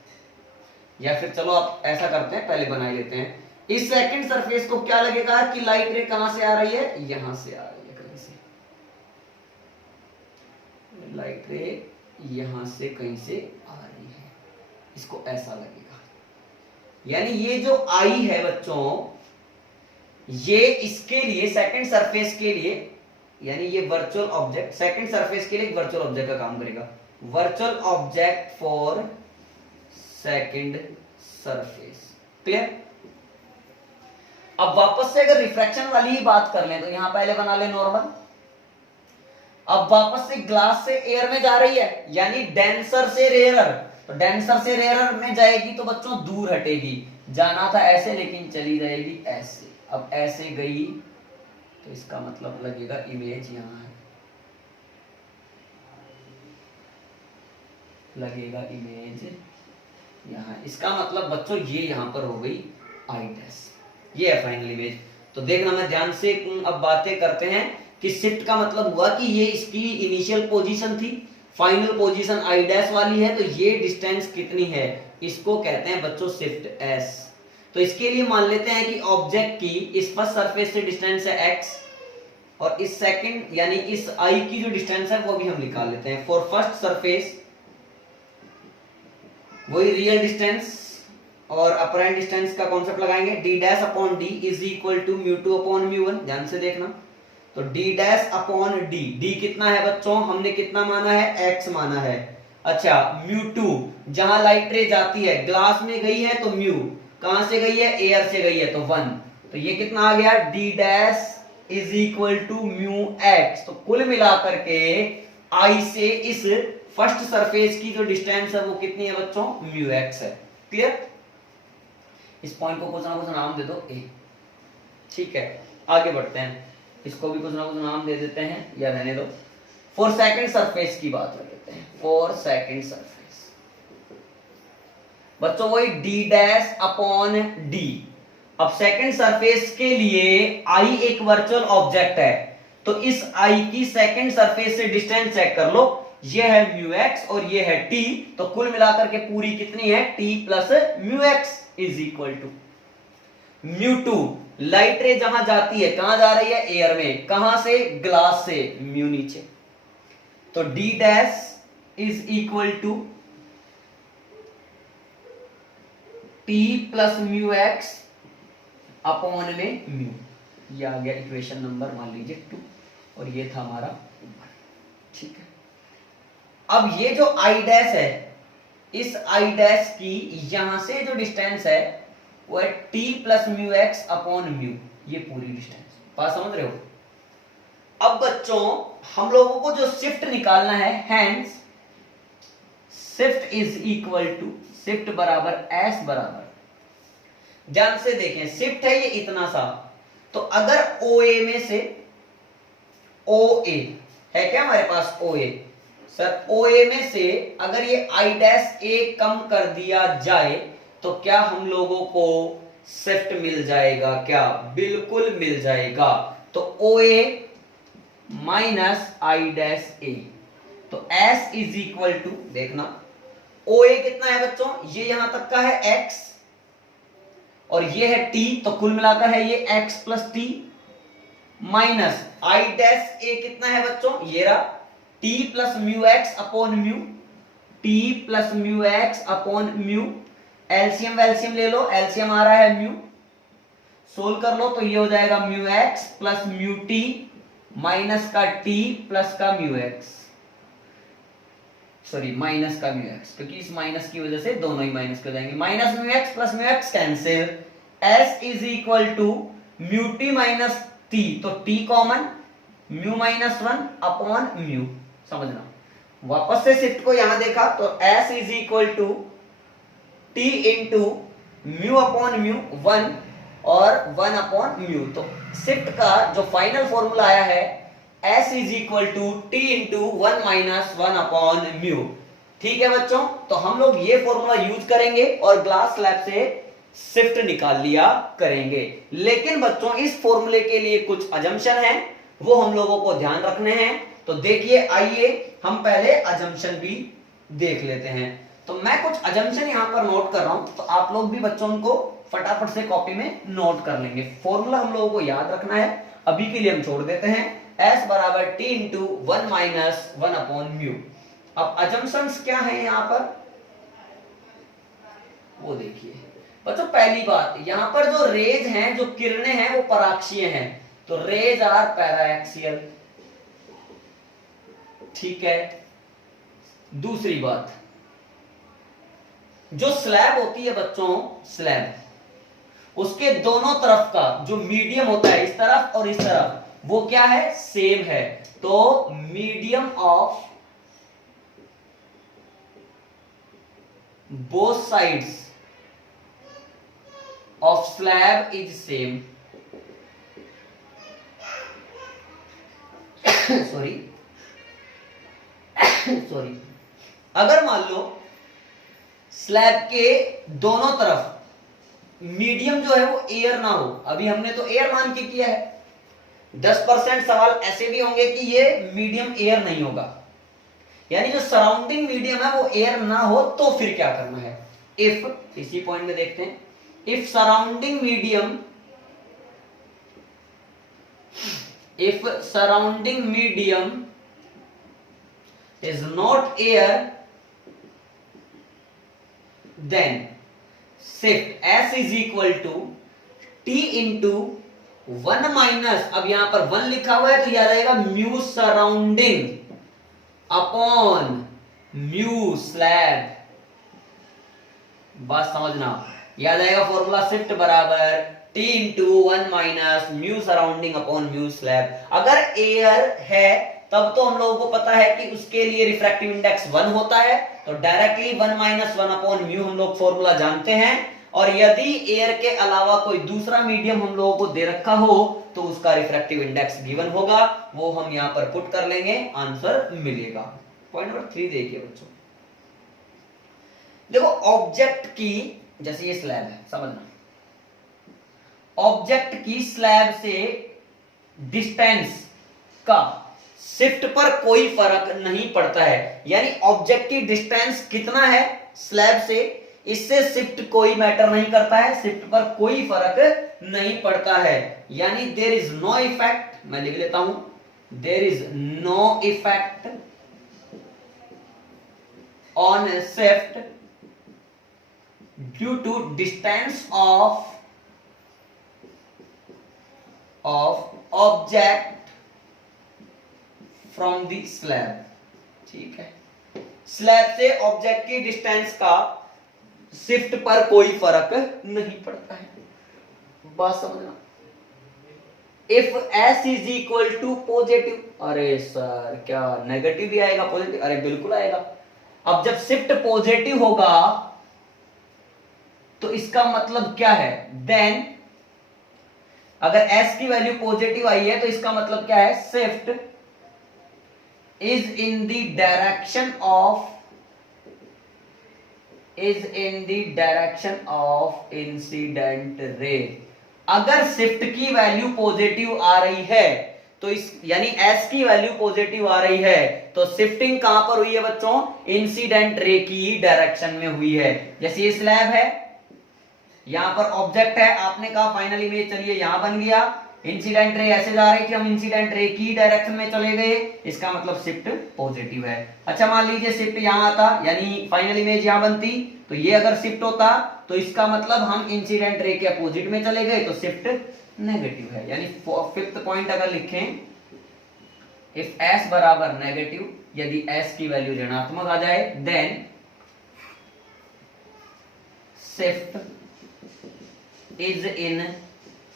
या फिर चलो आप ऐसा करते हैं, पहले बना लेते हैं। इस सेकंड सरफेस को क्या लगेगा कि लाइट रे कहां से आ रही है, यहां से आ रही है कहीं से, लाइट रे यहां से कहीं से आ रही है, इसको ऐसा लगेगा। यानी ये जो आई है बच्चों, ये इसके लिए सेकंड सरफेस के लिए, यानी ये वर्चुअल ऑब्जेक्ट सेकंड सरफेस के लिए वर्चुअल ऑब्जेक्ट का काम करेगा, virtual object for second surface. Clear? अब वापस से अगर रिफ्रैक्शन वाली ही बात कर लें तो यहां पहले बना ले नॉर्मल। अब वापस से ग्लास से एयर में जा रही है, यानी डेंसर से रेयरर, तो डेंसर से रेयरर में जाएगी तो बच्चों दूर हटेगी, जाना था ऐसे लेकिन चली जाएगी ऐसे। अब ऐसे गई तो इसका मतलब लगेगा इमेज यहां है, लगेगा इमेज यहां। इसका मतलब बच्चों ये यहां पर हो गई आई डैश, ये है फाइनल इमेज। तो देखना, मैं ध्यान से अब बातें करते हैं कि शिफ्ट का मतलब हुआ कि ये इसकी इनिशियल पोजीशन थी, फाइनल पोजीशन आई डैश वाली है, तो ये डिस्टेंस कितनी है, इसको कहते हैं बच्चों शिफ्ट एस। तो इसके लिए मान लेते हैं कि ऑब्जेक्ट की इस फर्स्ट सरफेस से डिस्टेंस है एक्स, और इस सेकंड यानी इस आई की जो डिस्टेंस है वो भी हम निकाल लेते हैं। फॉर फर्स्ट सरफेस वही रियल डिस्टेंस और अपरेंट डिस्टेंस का कॉन्सेप्ट लगाएंगे, D dash upon D is equal to mu two upon mu one. ध्यान से देखना, तो D dash upon D, D कितना है बच्चों, हमने कितना माना है, एक्स माना है। अच्छा, म्यू टू, जहां लाइट रे जाती है ग्लास में गई है तो म्यू, कहां से गई है, एयर से गई है तो वन, तो ये कितना आ गया, D dash is equal to mu X. तो कुल मिलाकर के आई से इस फर्स्ट सरफेस की जो डिस्टेंस है वो कितनी है बच्चों, म्यू एक्स है। क्लियर? इस पॉइंट को कुछ ना कुछ नाम दे दो ए। ठीक है, आगे बढ़ते हैं, इसको भी कुछ ना कुछ नाम दे देते हैं या रहने दो। फॉर सेकंड सरफेस की बात कर लेते हैं। फॉर सेकंड सरफेस बच्चों वही डी डैश अपॉन डी। अब सेकंड सरफेस के लिए आई एक वर्चुअल ऑब्जेक्ट है, तो इस आई की सेकंड सरफेस से डिस्टेंस चेक कर लो, ये है म्यू एक्स और ये है टी, तो कुल मिलाकर के पूरी कितनी है, T plus mu X is equal to mu two. Light ray जहां जाती है कहां जा रही है, एयर में, कहां से, ग्लास से, म्यू नीचे, तो D dash is equal to T plus mu x upon में म्यू। ये आ गया इक्वेशन नंबर मान लीजिए 2, और ये था हमारा ऊपर। ठीक है, अब ये जो आई डैश है, इस आई डैश की यहां से जो डिस्टेंस है वो है T plus mu x upon mu, ये पूरी डिस्टेंस। बात समझ रहे हो? अब बच्चों हम लोगों को जो शिफ्ट निकालना है, hence shift is equal to, shift बराबर एस बराबर, ध्यान से देखें, शिफ्ट है ये इतना सा, तो अगर ओ ए में से, ओ ए है क्या हमारे पास, ओ ए, सर ओ ए में से अगर ये आई डैश ए कम कर दिया जाए तो क्या हम लोगों को शिफ्ट मिल जाएगा, क्या, बिल्कुल मिल जाएगा। तो ओ ए माइनस आई डैश ए, तो एस इज इक्वल टू, देखना ओ ए कितना है बच्चों, ये यहां तक का है एक्स और ये है टी, तो कुल मिलाकर है ये x plus t, minus i dash a कितना है बच्चों, ये रहा t plus mu x upon mu, t plus mu x upon mu. LCM वेलसीएम ले लो, एलसीएम आ रहा है म्यू, सोल्व कर लो तो ये हो जाएगा mu x plus mu t minus का टी प्लस का म्यू एक्स, सॉरी माइनस का म्यू एक्स, क्योंकि इस माइनस की वजह से दोनों ही माइनस हो जाएंगे, minus mu x plus mu x cancel, s is equal to mu t minus t, तो t common, mu minus one upon mu. समझना, वापस से शिफ्ट को यहां देखा तो s is equal to t into mu upon mu one और one upon mu. तो शिफ्ट का जो फाइनल फॉर्मूला आया है S is equal to t into one minus one upon mu. ठीक है बच्चों, तो हम लोग ये फॉर्मूला यूज करेंगे और ग्लास स्लैब से शिफ्ट निकाल लिया करेंगे। लेकिन बच्चों इस फॉर्मूले के लिए कुछ अजम्पशन है, वो हम लोगों को ध्यान रखने हैं। तो देखिए, आइए हम पहले अजम्पशन भी देख लेते हैं। तो मैं कुछ अजम्पशन यहां पर नोट कर रहा हूं, तो आप लोग भी बच्चों को फटाफट से कॉपी में नोट कर लेंगे। फॉर्मूला हम लोगों को याद रखना है, अभी के लिए हम छोड़ देते हैं। S बराबर T into 1 minus 1 upon mu. अब अजम्पशंस क्या है यहां पर, वो देखिए बच्चों। पहली बात, यहां पर जो रेज हैं, जो किरणें हैं, वो पराक्षीय हैं, तो रेज आर पैराएक्सियल, ठीक है। दूसरी बात, जो स्लैब होती है बच्चों, स्लैब, उसके दोनों तरफ का जो मीडियम होता है, इस तरफ और इस तरफ, वो क्या है, सेम है। तो medium of both sides of slab is same. Sorry sorry, अगर मान लो स्लैब के दोनों तरफ मीडियम जो है वो एयर ना हो, अभी हमने तो एयर मान के किया है, 10% सवाल ऐसे भी होंगे कि ये मीडियम एयर नहीं होगा, यानी जो सराउंडिंग मीडियम है वो एयर ना हो, तो फिर क्या करना है। इफ, इसी पॉइंट में देखते हैं, if surrounding medium, if surrounding medium is not air, then shift S is equal to T into 1 minus, अब यहां पर 1 लिखा हुआ है तो याद आएगा mu surrounding upon mu slab. बात समझना, याद आएगा फॉर्मूला शिफ्ट बराबर T into 1 minus mu surrounding upon mu slab. अगर एयर है तब तो हम लोगों को पता है कि उसके लिए रिफ्रैक्टिव इंडेक्स 1 होता है, तो डायरेक्टली 1 माइनस 1 अपॉन म्यू हम लोग फॉर्मूला जानते हैं। और यदि एयर के अलावा कोई दूसरा मीडियम हम लोगों को दे रखा हो तो उसका रिफ्रैक्टिव इंडेक्स गिवन होगा, वो हम यहां पर पुट कर लेंगे, आंसर मिलेगा। पॉइंट नंबर 3 देखिए बच्चों, देखो ऑब्जेक्ट की, जैसे ये स्लैब है, समझना, ऑब्जेक्ट की स्लैब से डिस्टेंस का शिफ्ट पर कोई फर्क नहीं पड़ता है, यानी ऑब्जेक्ट की डिस्टेंस कितना है स्लैब से, इससे शिफ्ट कोई मैटर नहीं करता है, शिफ्ट पर कोई फर्क नहीं पड़ता है, यानी देयर इज नो इफेक्ट। मैं लिख लेता हूं, there is no effect on shift due to distance of object from the slab, ठीक है। स्लैब से ऑब्जेक्ट की डिस्टेंस का शिफ्ट पर कोई फर्क नहीं पड़ता है, बात समझना। If S is equal to positive, अरे सर क्या नेगेटिव भी आएगा पॉजिटिव, अरे बिल्कुल आएगा। अब जब शिफ्ट पॉजिटिव होगा तो इसका मतलब क्या है, देन अगर S की वैल्यू पॉजिटिव आई है तो इसका मतलब क्या है, shift is in the direction of incident ray। अगर शिफ्ट की वैल्यू पॉजिटिव आ रही है तो इस, यानी S की वैल्यू पॉजिटिव आ रही है तो शिफ्टिंग कहां पर हुई है बच्चों, इंसिडेंट रे की ही डायरेक्शन में हुई है। जैसे ये स्लैब है, यहां पर ऑब्जेक्ट है, आपने कहा फाइनल इमेज, चलिए यहां बन गया, इंसिडेंट रे ऐसे जा रही थी, हम इंसिडेंट रे की डायरेक्शन में चले गए, इसका मतलब शिफ्ट पॉजिटिव है। अच्छा मान लीजिए शिफ्ट यहां आता, यानी फाइनल इमेज यहां बनती, तो ये अगर शिफ्ट होता तो इसका मतलब हम इंसिडेंट रे के अपोजिट में चले गए, तो शिफ्ट नेगेटिव है। यानी फिफ्थ पॉइंट अगर लिखें, इफ S बराबर नेगेटिव, यदि S की वैल्यू ऋणात्मक आ जाए, देन शिफ्ट इज इन,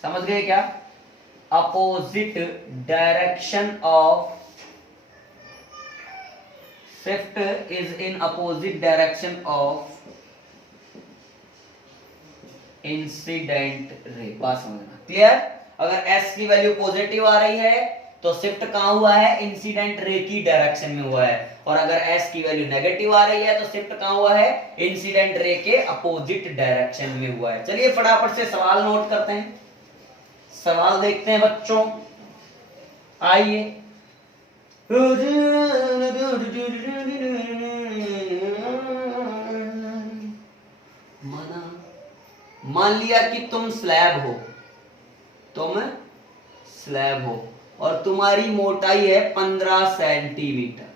समझ गए क्या, opposite direction of, shift is in opposite direction of incident ray. बात समझना क्लियर। अगर S की वैल्यू पॉजिटिव आ रही है तो शिफ्ट कहां हुआ है, इंसिडेंट रे की डायरेक्शन में हुआ है, और अगर S की वैल्यू नेगेटिव आ रही है तो शिफ्ट कहां हुआ है, इंसिडेंट रे के अपोजिट डायरेक्शन में हुआ है। चलिए फटाफट से सवाल नोट करते हैं, सवाल देखते हैं बच्चों। आइए, मान लिया कि तुम स्लैब हो और तुम्हारी मोटाई है 15 सेंटीमीटर।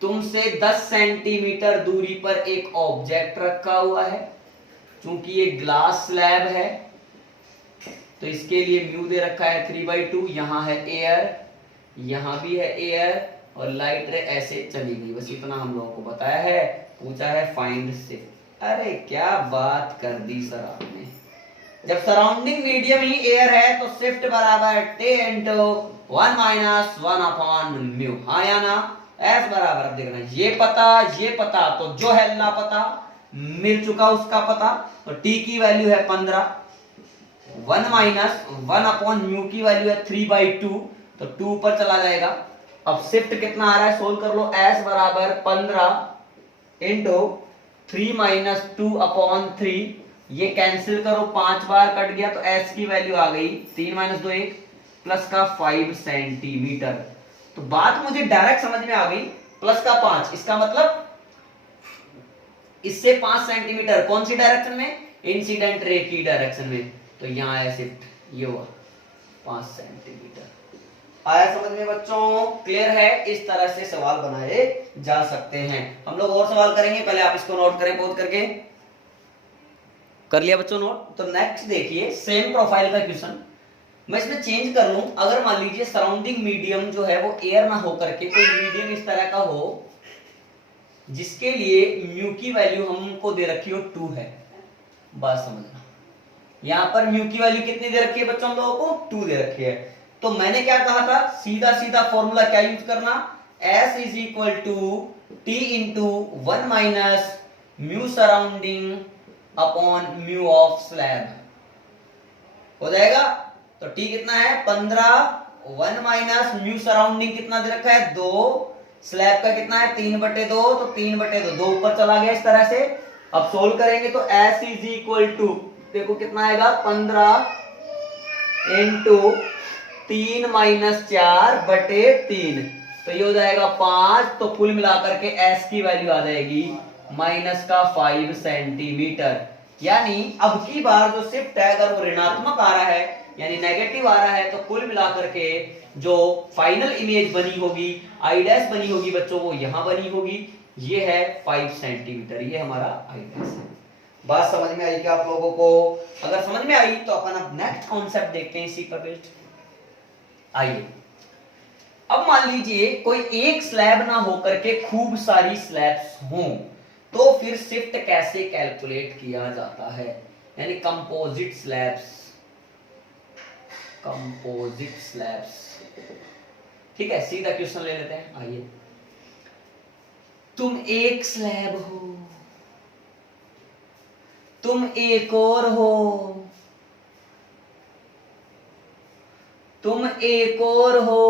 तुमसे 10 सेंटीमीटर दूरी पर एक ऑब्जेक्ट रखा हुआ है। चूंकि ये ग्लास स्लैब है तो इसके लिए म्यू दे रखा है 3/2। यहां है एयर, यहां भी है एयर और लाइट रे ऐसे चली गई। बस इतना हम लोगों को बताया है। पूछा है फाइंड शिफ्ट। अरे क्या बात कर दी सर आपने। जब सराउंडिंग मीडियम ही एयर है तो शिफ्ट बराबर T × 1 - 1/μ। हाँ या ना? एस बराबर, अब देखना ये पता तो जो है लापता मिल चुका उसका पता। तो टी की वैल्यू है 15, 1 - 1/μ की वैल्यू है 3/2 तो 2 पर चला जाएगा। अब शिफ्ट कितना आ रहा है सोल्व कर लो। एस बराबर 15 × 3 - 2/3। ये कैंसिल करो, 5 बार कट गया तो एस की वैल्यू आ गई 3 - 2 1 प्लस का 5 सेंटीमीटर। तो बात मुझे डायरेक्ट समझ में आ गई। प्लस का 5 इसका मतलब इससे 5 सेंटीमीटर कौन सी डायरेक्शन में? इंसिडेंट रे की डायरेक्शन में। तो यहां है शिफ्ट, ये हुआ 5 सेंटीमीटर। आया समझ में बच्चों? क्लियर है? इस तरह से सवाल बनाए जा सकते हैं। हम लोग और सवाल करेंगे, पहले आप इसको नोट करें पॉज करके। कर लिया बच्चों नोट? तो नेक्स्ट देखिए सेम प्रोफाइल का क्वेश्चन। मैं इसमें चेंज कर लूं। अगर मान लीजिए सराउंडिंग मीडियम जो है वो एयर ना हो करके कोई मीडियम इस तरह का हो जिसके लिए म्यू की वैल्यू हमको दे रखी हो 2 है। बात समझना, यहां पर म्यू की वैल्यू कितनी दे रखी है बच्चों? हम लोगों को 2 दे रखी है। तो मैंने क्या कहा था? सीधा सीधा फॉर्मूला क्या यूज करना? S = T × 1 - mu surrounding upon mu of slab हो जाएगा। तो T कितना है? 15, 1 - म्यू सराउंडिंग कितना दे रखा है? 2। स्लैब का कितना है? 3/2 तो 3/2 2 ऊपर चला गया इस तरह से। अब सोल्व करेंगे तो S = देखो कितना आएगा? 15 × 3 - 4/3 तो ये हो जाएगा 5। तो कुल मिलाकर के S की वैल्यू आ जाएगी -5 सेंटीमीटर। यानी अब की बार जो शिफ्ट है अगर वो ऋणात्मक आ रहा है यानी नेगेटिव आ रहा है तो कुल मिलाकर के जो फाइनल इमेज बनी होगी, आई डैश बनी होगी बच्चों वो यहां बनी होगी। ये है 5 सेंटीमीटर, ये हमारा आई डैश है। बात समझ में आई क्या आप लोगों को? अगर समझ में आई तो अपन अब नेक्स्ट कॉन्सेप्ट देखते हैं इसी पर बेस्ड। आइए अब मान लीजिए कोई एक स्लैब ना होकर के खूब सारी स्लैब्स हों तो फिर शिफ्ट कैसे कैलकुलेट किया जाता है? यानी कंपोजिट स्लैब्स। ठीक है, सीधा क्वेश्चन ले लेते हैं। आइए, तुम एक स्लैब हो, तुम एक और हो, तुम एक और हो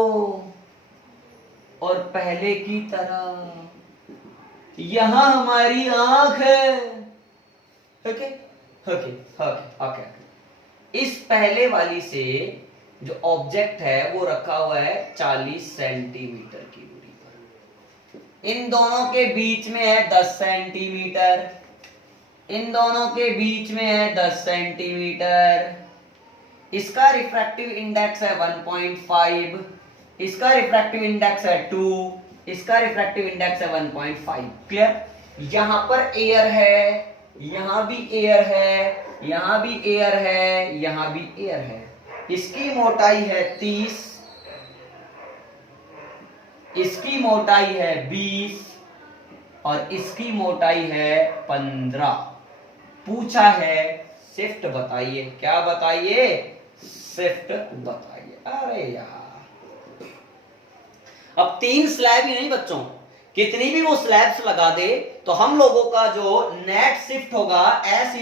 और पहले की तरह यहां हमारी आंख है। Okay okay okay okay. इस पहले वाली से जो ऑब्जेक्ट है वो रखा हुआ है 40 सेंटीमीटर की दूरी पर। इन दोनों के बीच में है 10 सेंटीमीटर, इन दोनों के बीच में है 10 सेंटीमीटर। इसका रिफ्रैक्टिव इंडेक्स है 1.5, इसका रिफ्रैक्टिव इंडेक्स है 2, इसका रिफ्रैक्टिव इंडेक्स है 1.5। क्लियर? यहां पर एयर है, यहां भी एयर है, यहां भी एयर है, यहां भी एयर है। इसकी मोटाई है 30, इसकी मोटाई है 20 और इसकी मोटाई है 15। पूछा है शिफ्ट बताइए। क्या बताइए? शिफ्ट बताइए। अरे यार, अब 3 स्लैब ही नहीं बच्चों, कितनी भी वो स्लैब्स लगा दे तो हम लोगों का जो नेट शिफ्ट होगा S =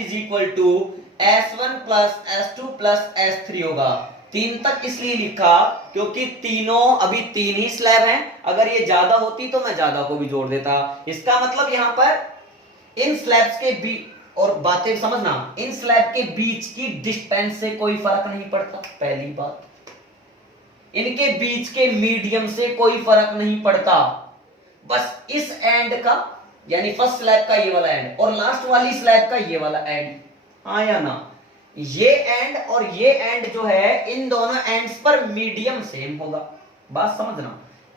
S1 + S2 + S3 होगा। 3 तक इसलिए लिखा क्योंकि तीनों अभी 3 ही स्लैब हैं। अगर ये ज्यादा होती तो मैं ज्यादा को भी जोड़ देता। इसका मतलब यहां पर इन स्लैब्स के बीच, और बातें समझना, इन स्लैब के बीच की डिस्टेंस से कोई फर्क नहीं पड़ता। पहली बात, इनके बीच के मीडियम से कोई फर्क नहीं पड़ता, बस इस एंड का यानी फर्स्ट स्लैब का ये वाला एंड और लास्ट वाली स्लैब का ये वाला एंड, हाँ या ना, ये एंड और ये एंड जो है इन दोनों एंड्स पर मीडियम सेम होगा। बात समझना,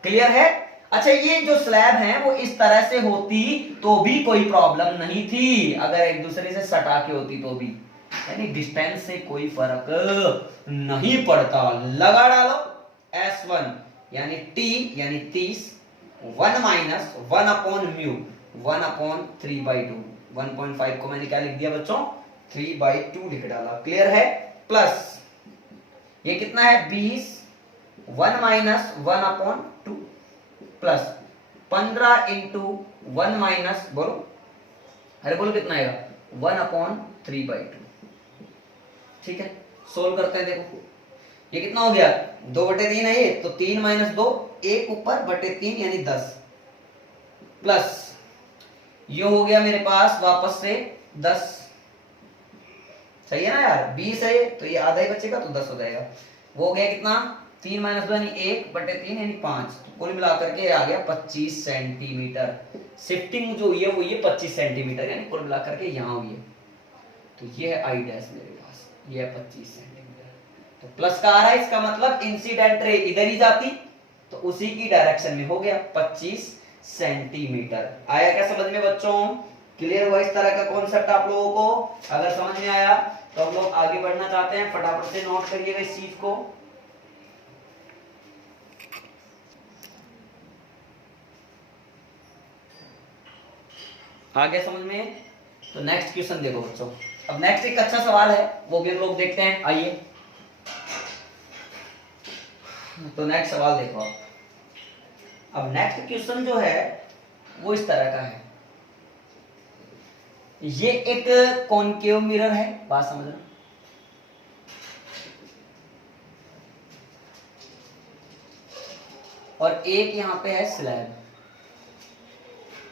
क्लियर है? अच्छा, ये जो स्लैब है वो इस तरह से होती तो भी कोई प्रॉब्लम नहीं थी, अगर एक दूसरे से सटा के होती तो भी, यानी डिस्टेंस से कोई फर्क नहीं पड़ता। लगा डालो S1 यानी T यानी 30, 1 माइनस 1 अपॉन म्यू 1 अपॉन 3/2, 1.5 को मैंने क्या लिख दिया बच्चों 3/2 लिख डाला, क्लियर है? प्लस ये कितना है 20, 1 minus 1 upon 2 plus 15 into 1 minus, बोलो अरे बोलो कितना आएगा 1 अपॉन 3/2। ठीक है, सोल्व करते हैं। देखो ये कितना हो गया 2/3 है ये, तो 3 माइनस 2 1 ऊपर बटे 3 यानी 10 प्लस ये हो गया मेरे पास वापस से 10, सही है ना यार, 20 है ये तो ये आधा ही बचेगा तो 10 हो जाएगा। वो हो गया कितना 3 माइनस 2 यानी 1/3 यानी 5, कुल मिलाकर के आ गया 25 सेंटीमीटर। शिफ्टिंग जो हुई है वो ये 25 सेंटीमीटर यानी कुल मिलाकर के यहाँ हुई है, तो ये है आई डैश मेरे पास, ये है 25 सेंटीमीटर। तो प्लस का आ रहा है, इसका मतलब इंसिडेंट रे इधर ही जाती तो उसी की डायरेक्शन में हो गया 25 सेंटीमीटर। आया क्या समझ में बच्चों? क्लियर हुआ इस तरह का कॉन्सेप्ट आप लोगों को? अगर समझ में आया तो हम लोग आगे बढ़ना चाहते हैं, फटाफट से नोट करिएगा इस चीज को। आगे समझ में? तो नेक्स्ट क्वेश्चन देखो बच्चों। अब नेक्स्ट एक अच्छा सवाल है, वो भी हम लोग देखते हैं, आइए। तो नेक्स्ट सवाल देखो आप। अब नेक्स्ट क्वेश्चन जो है वो इस तरह का है, ये एक कॉनकेव मिरर है, बात समझना, और एक यहां पे है स्लैब,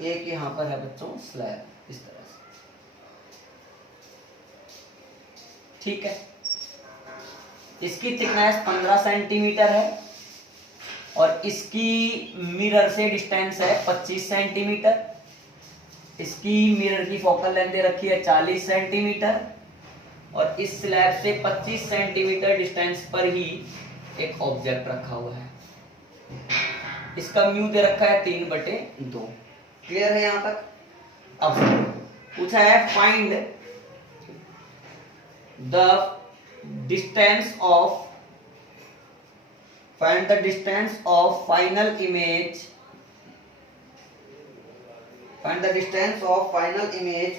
एक यहां पर है बच्चों स्लैब, इस तरह से, ठीक है। इसकी थिकनेस 15 सेंटीमीटर है और इसकी मिरर से डिस्टेंस है 25 सेंटीमीटर। इसकी मिरर की फोकल लेंथ दे रखी है 40 सेंटीमीटर और इस स्लैब से 25 सेंटीमीटर डिस्टेंस पर ही एक ऑब्जेक्ट रखा हुआ है। इसका म्यू दे रखा है 3/2। क्लियर है यहां तक? अब पूछा है find the distance of final image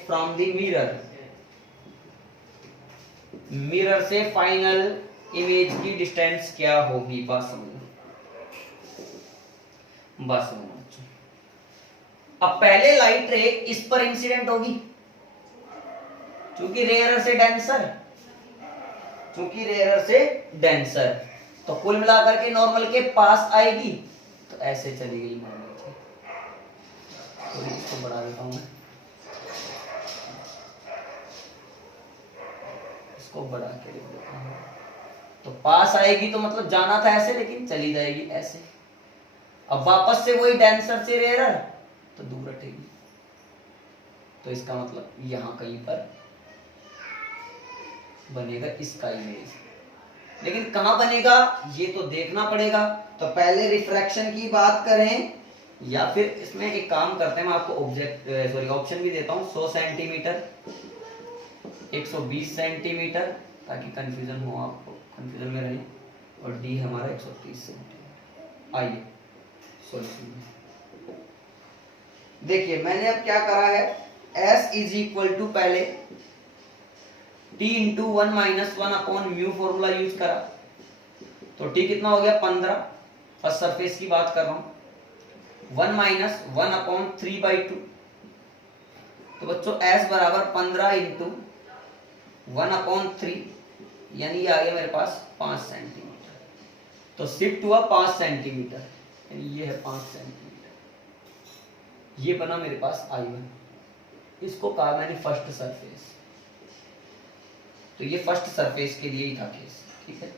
from the mirror से फाइनल इमेज की डिस्टेंस क्या होगी। बस अब पहले लाइट रे इस पर इंसिडेंट होगी, चूंकि रेयरर से डेंसर, तो कुल मिलाकर के नॉर्मल के पास आएगी, तो ऐसे चली गई नॉर्मल की। थोड़ी इसको बढ़ा देता हूं मैं, इसको बढ़ा के लिख देता हूं। तो पास आएगी तो मतलब जाना था ऐसे, लेकिन चली जाएगी ऐसे। अब वापस से वही डेंसर से रेयरर, तो दूर हटेगी, तो इसका मतलब यहां कहीं पर बनेगा इसका इमेज, लेकिन कहां बनेगा ये तो देखना पड़ेगा। तो पहले रिफ्रैक्शन की बात करें, या फिर इसमें एक काम करते हैं, मैं आपको ऑप्शन भी देता हूं, 100 सेंटीमीटर, 120 सेंटीमीटर, ताकि कंफ्यूजन हो, आपको कंफ्यूजन में रहे, और डी हमारा 130 सेंटीमीटर। आइए सॉल्यूशन में देखिए, मैंने अब क्या करा है, S इज इक्वल टू पहले T into 1 minus 1 upon mu formula use करा, तो T कितना हो गया 15, फर्स्ट सरफेस की बात कर रहा हूं, 1 माइनस 1 अपॉन 3/2, तो बच्चों S बराबर 15 इंटू 1 अपॉन 3, यानी ये आ गया मेरे पास 5 सेंटीमीटर। तो शिफ्ट हुआ 5 सेंटीमीटर, यानी ये है 5 सेंटीमीटर, ये बना मेरे पास I1। इसको कहा मैंने फर्स्ट सरफेस, तो ये फर्स्ट सरफेस के लिए ही था केस, ठीक है।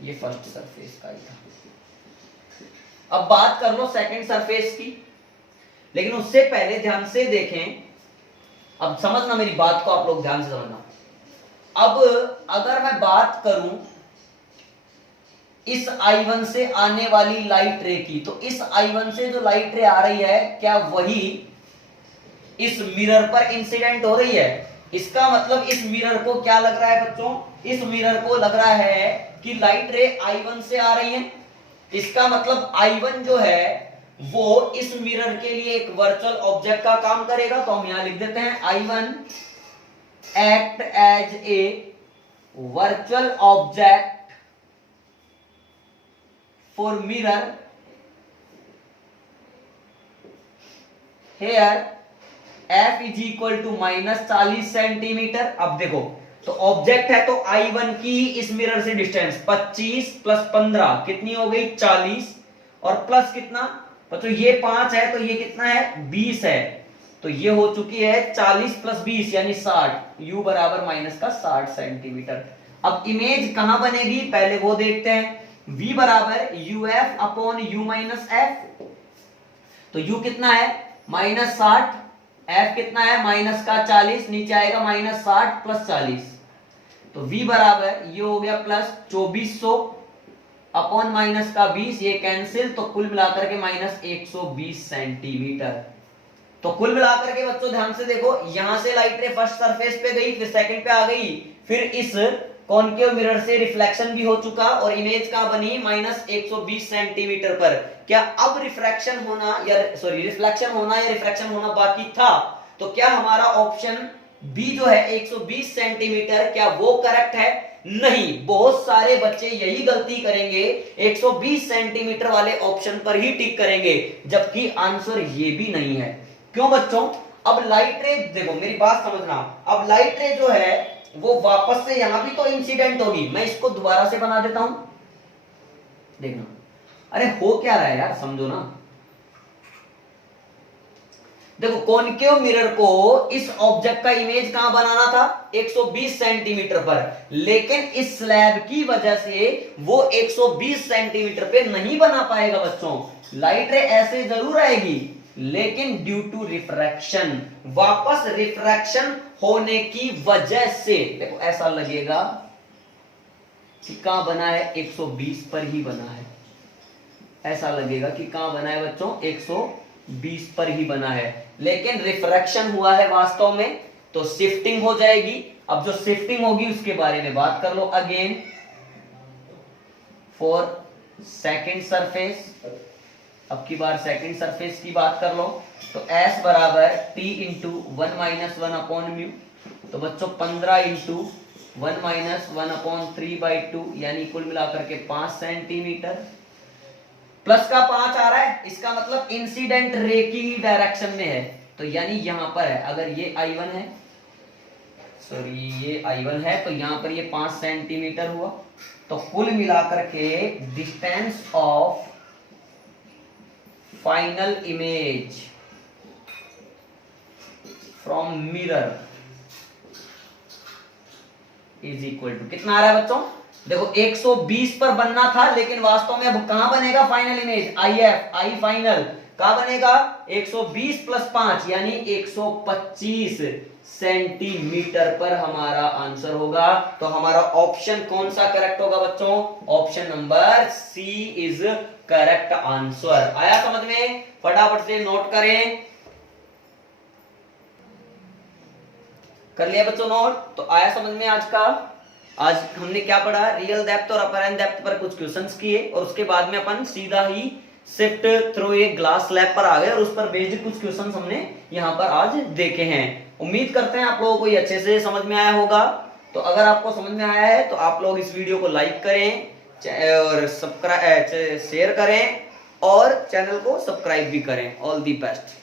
ये फर्स्ट सरफेस का ही था। अब बात कर लो सेकंड सरफेस की, लेकिन उससे पहले ध्यान से देखें, अब समझना मेरी बात को, आप लोग ध्यान से समझना। अब अगर मैं बात करूं इस I1 से आने वाली लाइट रे की, तो इस I1 से जो लाइट रे आ रही है क्या वही इस मिरर पर इंसिडेंट हो रही है? इसका मतलब इस मिरर को क्या लग रहा है बच्चों? इस मिरर को लग रहा है कि लाइट रे I1 से आ रही है। इसका मतलब I1 जो है वो इस मिरर के लिए एक वर्चुअल ऑब्जेक्ट का काम करेगा। तो हम यहां लिख देते हैं I1 act as a virtual object for mirror here F is equal to -40 centimetre. अब देखो, तो ऑब्जेक्ट है तो I1 की इस मिरर से डिस्टेंस 25 प्लस 15 कितनी हो गई? 40, और प्लस कितना बच्चों? ये 5 है तो ये कितना है? 20 है, तो ये हो चुकी है 40 प्लस 20 यानी 60, U बराबर माइनस का 60 सेंटीमीटर। अब इमेज कहां बनेगी पहले वो देखते हैं। V बराबर UF upon U minus F, तो U कितना है? -60, F कितना है? माइनस का 40, नीचे आएगा -60 प्लस 40, तो V बराबर ये हो गया प्लस 2400 अपॉन माइनस का 20, ये कैंसिल, तो कुल मिलाकर के -120 सेंटीमीटर। तो कुल मिलाकर के बच्चों ध्यान से देखो, यहां से लाइट रे फर्स्ट सरफेस पे गई, फिर सेकंड पे आ गई, फिर इस कॉनकेव मिरर से रिफ्लेक्शन भी हो चुका और इमेज का बनी -120 सेंटीमीटर पर। क्या अब रिफ्रैक्शन होना या सॉरी रिफ्लेक्शन होना या रिफ्रैक्शन होना बाकी था? तो क्या हमारा ऑप्शन बी जो है 120 सेंटीमीटर, क्या वो करेक्ट है? नहीं, बहुत सारे बच्चे यही गलती करेंगे, 120 सेंटीमीटर वाले ऑप्शन पर ही टिक करेंगे, जबकि आंसर ये भी नहीं है। क्यों बच्चों? अब लाइट रे देखो, मेरी बात समझना, अब लाइट रे जो है वो वापस से यहां भी तो इंसिडेंट होगी। मैं इसको दोबारा से बना देता हूं, देखना। अरे हो क्या रहा है यार, समझो ना। देखो, कॉनकेव मिरर को इस ऑब्जेक्ट का इमेज कहां बनाना था? 120 सेंटीमीटर पर, लेकिन इस स्लैब की वजह से वो 120 सेंटीमीटर पे नहीं बना पाएगा बच्चों। लाइट रे ऐसे जरूर आएगी, लेकिन ड्यू टू रिफ्रैक्शन, वापस रिफ्रैक्शन होने की वजह से देखो ऐसा लगेगा कि कहां बना है? 120 पर ही बना है। ऐसा लगेगा कि कहां बना है बच्चों? 120 पर ही बना है, लेकिन रिफ्रैक्शन हुआ है वास्तव में, तो शिफ्टिंग हो जाएगी। अब जो शिफ्टिंग होगी उसके बारे में बात कर लो। अगेन फॉर सेकंड सरफेस, अब की बार सेकंड सरफेस की बात कर लो, तो S बराबर T into 1 minus 1 upon mu, तो बच्चों 15 इंटू 1 माइनस 1 अपॉन 3/2 यानी कुल मिलाकर के 5 सेंटीमीटर, प्लस का 5 आ रहा है, इसका मतलब इंसिडेंट रे की डायरेक्शन में है, तो यानी यहां पर है। अगर ये I1 है, सॉरी ये I1 है, तो यहां पर ये 5 सेंटीमीटर हुआ, तो कुल मिलाकर के distance of final image from mirror is equal to कितना आ रहा है बच्चों? देखो 120 पर बनना था, लेकिन वास्तव में अब कहां बनेगा final image? IF, I final कहां बनेगा? 120 प्लस 5 यानी 125 सेंटीमीटर पर हमारा आंसर होगा। तो हमारा ऑप्शन कौन सा करेक्ट होगा बच्चों? Option number C is correct answer. आया समझ में? फटाफट से नोट करें। कर लिया बच्चों नोट? तो आया समझ में आज का? आज हमने क्या पढ़ा? रियल डेप्थ और अपरेंट डेप्थ पर कुछ क्वेश्चंस किए, और उसके बाद में अपन सीधा ही shift through a glass slab पर आ गए, और उस पर बेस्ड कुछ क्वेश्चंस हमने यहाँ पर आज देखे हैं। उम्मीद करते हैं आप लोगों को ये अच्छे से समझ में आया होगा। तो अगर आपको समझ में आया है तो आप लोग इस वीडियो को लाइक करें और सब्सक्राइब शेयर करें और चैनल को सब्सक्राइब भी करें। All the best.